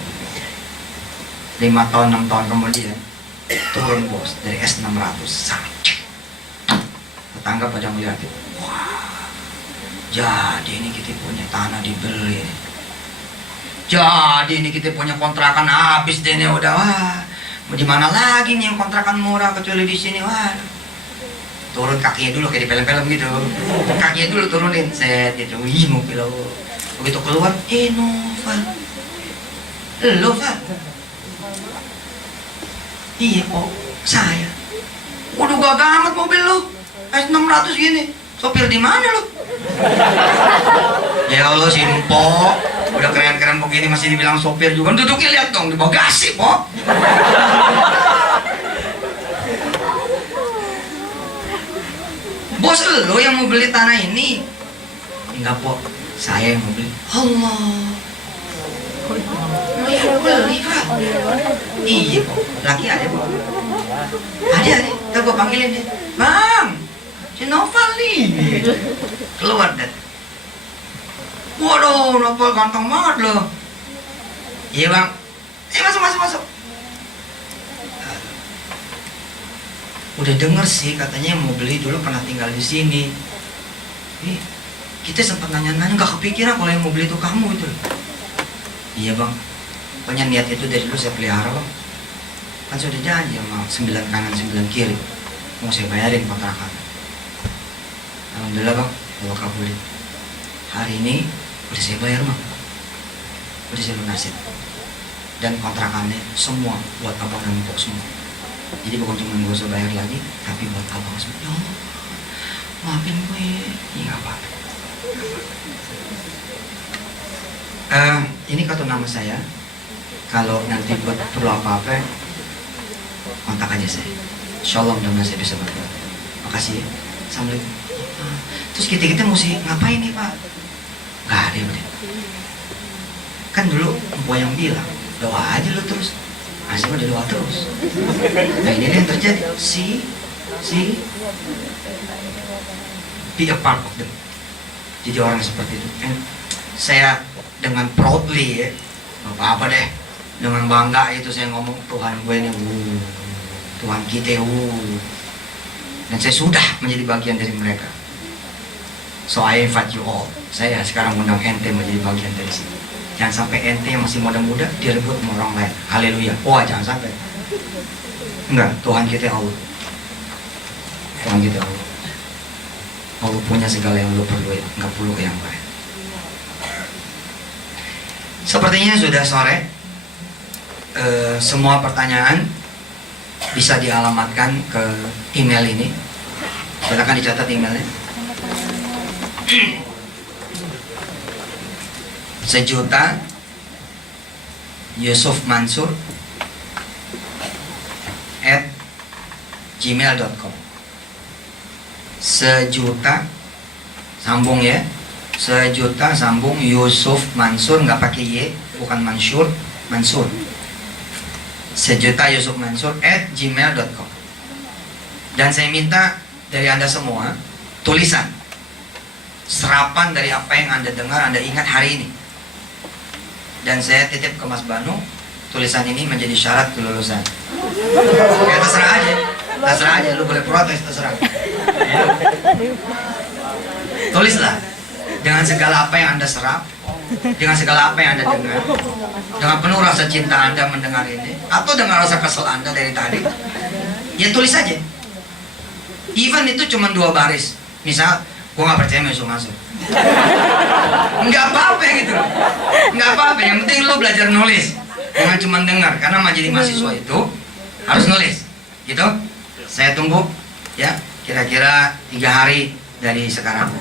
5 tahun, 6 tahun kemudian turun bos dari S600. Tetangga pada melihat, wah, jadi ini kita punya tanah dibeli, jadi ini kita punya kontrakan habis deh nih, udah, wah, mau di mana lagi nih yang kontrakan murah kecuali di sini, wah. Turun kakinya dulu kayak di film-film gitu, kakinya dulu turunin, set gitu, wih mobil lo, begitu keluar, Noval, lo Val, iya kok, saya, udah gak amat mobil lo. S600 gini, sopir di mana lu? Ya Allah, si Mpok, udah keren-keren begini masih dibilang sopir juga. Duduknya lihat dong di bagasi, Pok. Bos lo yang mau beli tanah ini? Enggak, Pok, saya yang mau beli. Allah. Oh iya, beli, Pak. Iya, Pok. Laki ada, Pok. Ada, ntar gue panggilin dia. Bang, si Noval nih. Keluar, Dad. Waduh, Novel ganteng banget loh. Iya bang. Masuk. Udah denger sih katanya yang mau beli dulu pernah tinggal di sini. Kita sempat nanya-nanya, nggak kepikiran kalau yang mau beli itu kamu itu. Iya bang. Pokoknya niat itu dari dulu saya pelihara bang. Kan sudah janji sama 9 kanan 9 kiri mau saya bayarin kontrakan. Alhamdulillah bang, Allah kabulin. Hari ini udah saya bayar bang, udah saya lunasin. Dan kontrakannya semua buat abang dan empok semua. Jadi bukan cuma gue usah bayar lagi, tapi buat abang semua. Ya Allah, maafin gue. Ya nggak apa-apa. Ini kartu nama saya. Kalau nanti buat perlu apa-apa, kontak aja saya. Insya Allah mudah-mudahan saya bisa bantu. Makasih ya. Assalamualaikum. Terus kita mesti ngapain nih Pak? Gak ada udah. Kan dulu empok yang bilang, doa aja lo terus. Masih udah doa terus. Nah ini yang terjadi. See, be a part of them. Jadi orang seperti itu. Saya dengan proudly ya, gak apa-apa deh. Dengan bangga itu saya ngomong Tuhan gue ini, Tuhan kita, dan saya sudah menjadi bagian dari mereka. So I invite you all. Saya sekarang undang ente menjadi bagian dari sini. Jangan sampai ente yang masih muda-muda direbut sama orang lain. Haleluya. Wah jangan sampai. Enggak, Tuhan kita Allah. Tuhan kita Allah. Allah punya segala yang lu perlu, nggak perlu ke yang lain. Sepertinya sudah sore. Semua pertanyaan bisa dialamatkan ke email ini. Silakan dicatat emailnya. Sejuta Yusuf Mansur @gmail.com. Sejuta sambung ya. Sejuta sambung Yusuf Mansur, nggak pakai Y, bukan Mansur, Mansur. Sejuta Yusuf Mansur @gmail.com. Dan saya minta dari Anda semua tulisan serapan dari apa yang Anda dengar, Anda ingat hari ini. Dan saya titip ke Mas Banu, tulisan ini menjadi syarat kelulusan. Ya terserah aja, lu boleh protes terserah. Tulislah dengan segala apa yang Anda serap, dengan segala apa yang Anda dengar, dengan penuh rasa cinta Anda mendengar ini, atau dengan rasa kesel Anda dari tadi, ya tulis aja. Even itu cuma 2 baris. Misal, gua nggak percaya masuk. Nggak apa-apa gitu. Nggak apa-apa. Yang penting lu belajar nulis, jangan cuma dengar. Karena jadi mahasiswa itu harus nulis, gitu. Saya tunggu, ya kira-kira 3 hari dari sekarang.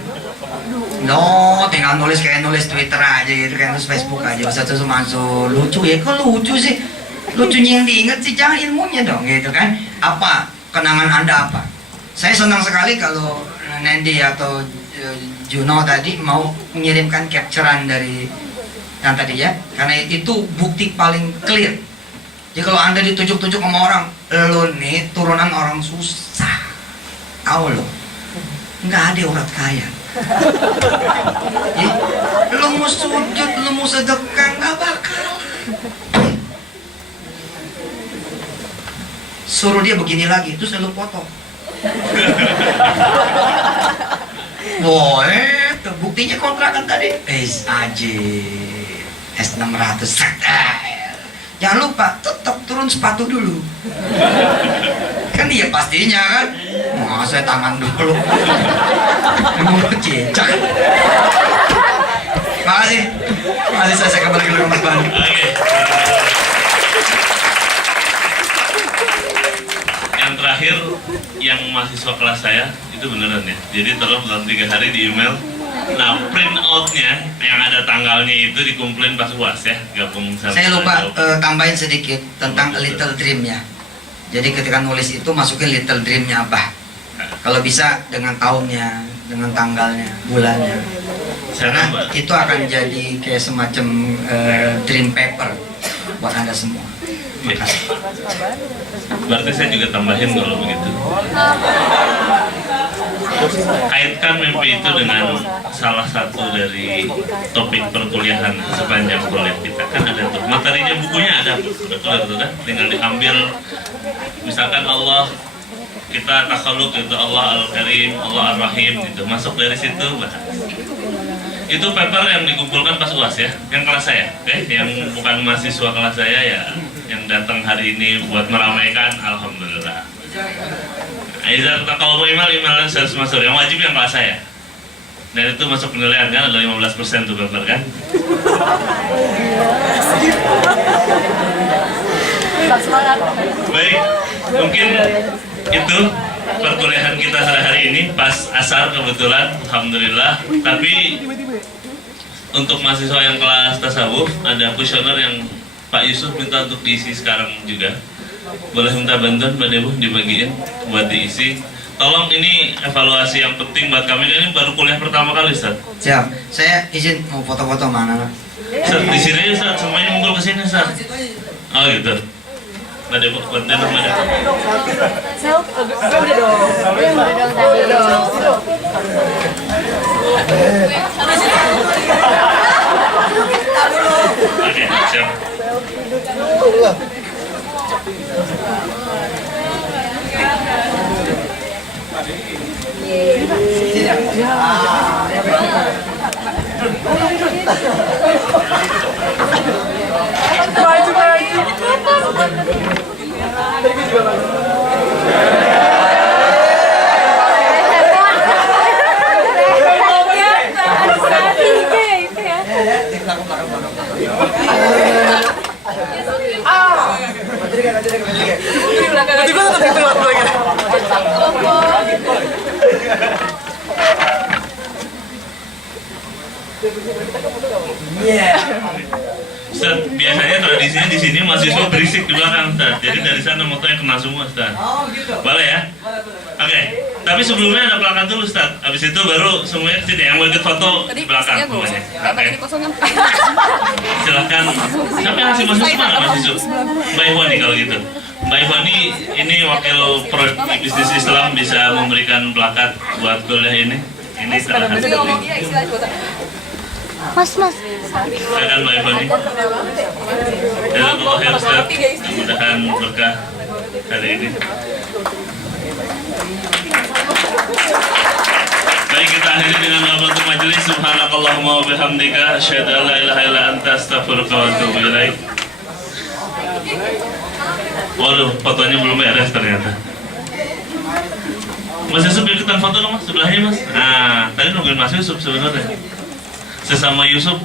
No, tinggal nulis kayak nulis Twitter aja gitu, kayak nulis Facebook aja. Ustaz Mansur lucu ya, kok lucu sih? Lucunya yang diingat sih, jangan ilmunya dong, gitu kan? Apa kenangan Anda apa? Saya senang sekali kalau Nandy atau Juno tadi mau mengirimkan capturean dari yang tadi ya, karena itu bukti paling clear. Jadi kalau Anda ditunjuk-tunjuk sama orang, lo nih turunan orang susah, tahu lo, nggak ada urat kaya. Lo mau sujud, lo mau sedekah, nggak bakal. Suruh dia begini lagi, terus lo potong. Boleh, buktinya kontrakan tadi. S600 jangan lupa tetap turun sepatu dulu. Kan dia pastinya kan. Saya tangan dulu. Emang cecak. Makasih. Saya kembali ke Mas Banu. Yang terakhir, yang mahasiswa kelas saya itu beneran ya. Jadi tolong dalam 3 hari di email. Nah, print outnya yang ada tanggalnya itu dikumpulin pas UAS ya, gabung sama. Saya lupa tambahin sedikit tentang Little Dream-nya. Jadi ketika nulis itu masukin Little Dream-nya apa? Kalau bisa dengan tahunnya, dengan tanggalnya, bulannya. Karena itu akan jadi kayak semacam dream paper buat Anda semua. Makasih. Berarti saya juga tambahin kalau begitu. kaitkan mimpi itu dengan salah satu dari topik perkuliahan sepanjang kuliah kita. Kan ada tuh materinya, bukunya ada, udah keluar tuh kan, tinggal diambil. Misalkan Allah, kita takhaluk itu Allah Al-Karim, Allah Ar-Rahim, itu masuk dari situ bahas. Itu paper yang dikumpulkan pas UAS ya, yang kelas saya, yang bukan mahasiswa kelas saya ya, yang datang hari ini buat meramaikan, alhamdulillah. Aizar kalau mau email harus masuk, yang wajib yang kelas saya. Dan itu masuk penilaian kan, ada 15% tuh paper kan. Baik, mungkin itu perkuliahan kita hari ini pas asar kebetulan, alhamdulillah. Tapi untuk mahasiswa yang kelas tasawuf ada kuesioner yang Pak Yusuf minta untuk diisi sekarang juga. Boleh minta bantuan Mbak Debu dibagiin buat diisi. Tolong, ini evaluasi yang penting buat kami, ini baru kuliah pertama kali Ustaz. Siap, saya izin mau foto-foto mana? Ustaz, di sini Ustaz, semuanya ngumpul ke sini Ustaz. Oh gitu. Mbak Debu, bantuin Mbak Debu. Oke, siap. Ustaz, biasanya tradisinya di sini mahasiswa berisik di belakang Ustaz. Jadi dari sana motonya kena semua Ustaz. Boleh ya? Oke. Tapi sebelumnya ada plakat dulu Ustaz. Habis itu baru semuanya ke sini. Yang mau ikut foto di belakang semuanya. Oke. Silakan. Siapa yang ngasih mahasiswa mana mahasiswa? Mbak Iwani kalau gitu. Mbak Iwani ini wakil proyek bisnis Islam, bisa memberikan plakat buat kuliah ini. Ini salah satu. Mas. Silakan Mbak Iwani. Jazakallahu khair Ustaz. Mudah-mudahan berkah hari ini. Baik, kita akhiri dengan doa majelis. Subhanakallahumma wa bihamdika asyhadu an la ilaha illa anta astaghfiruka wa atubu ilaik. Waduh, fotonya belum beres ternyata. Mas Yusuf ikutan foto dong Mas, sebelahnya Mas. Nah, tadi nungguin Mas Yusuf sebenarnya. Sesama Yusuf.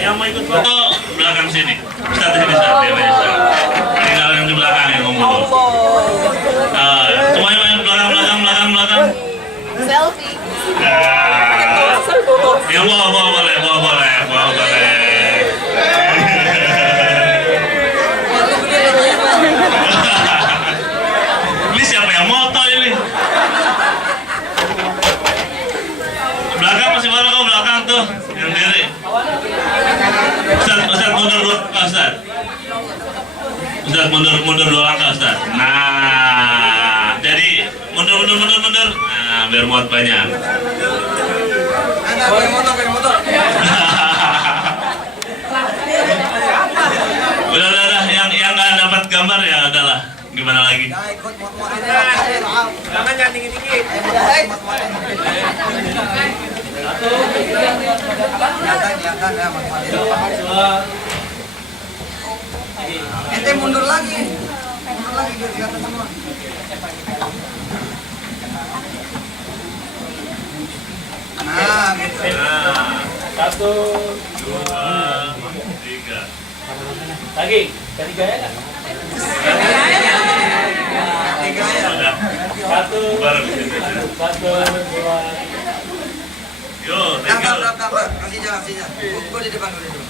Yang mau ikut foto belakang sini. Ustaz di sini Ustaz, tinggal yang di belakang yang ngomong. Semuanya yang belakang. Selfie. Yang bawa boleh. Ini siapa yang moto ini? Belakang masih mana kau belakang tuh? Yang diri. Ustaz mundur dua langkah Ustaz. Ustaz mundur dua langkah Ustaz. Nah, jadi mundur. Nah, biar muat banyak. Udah, yang nggak dapat gambar ya udahlah. Gimana lagi? Jangan tinggi-tinggi. Ente mundur lagi biar kelihatan semua. Nah, gitu. Nah, 1, 2, 3. lagi. Ketiga ya kan? Tiga ya. Udah. 1, Bareng di sini. 1, 2. Yo, thank you. Kasih jalan. Gua di depan dulu.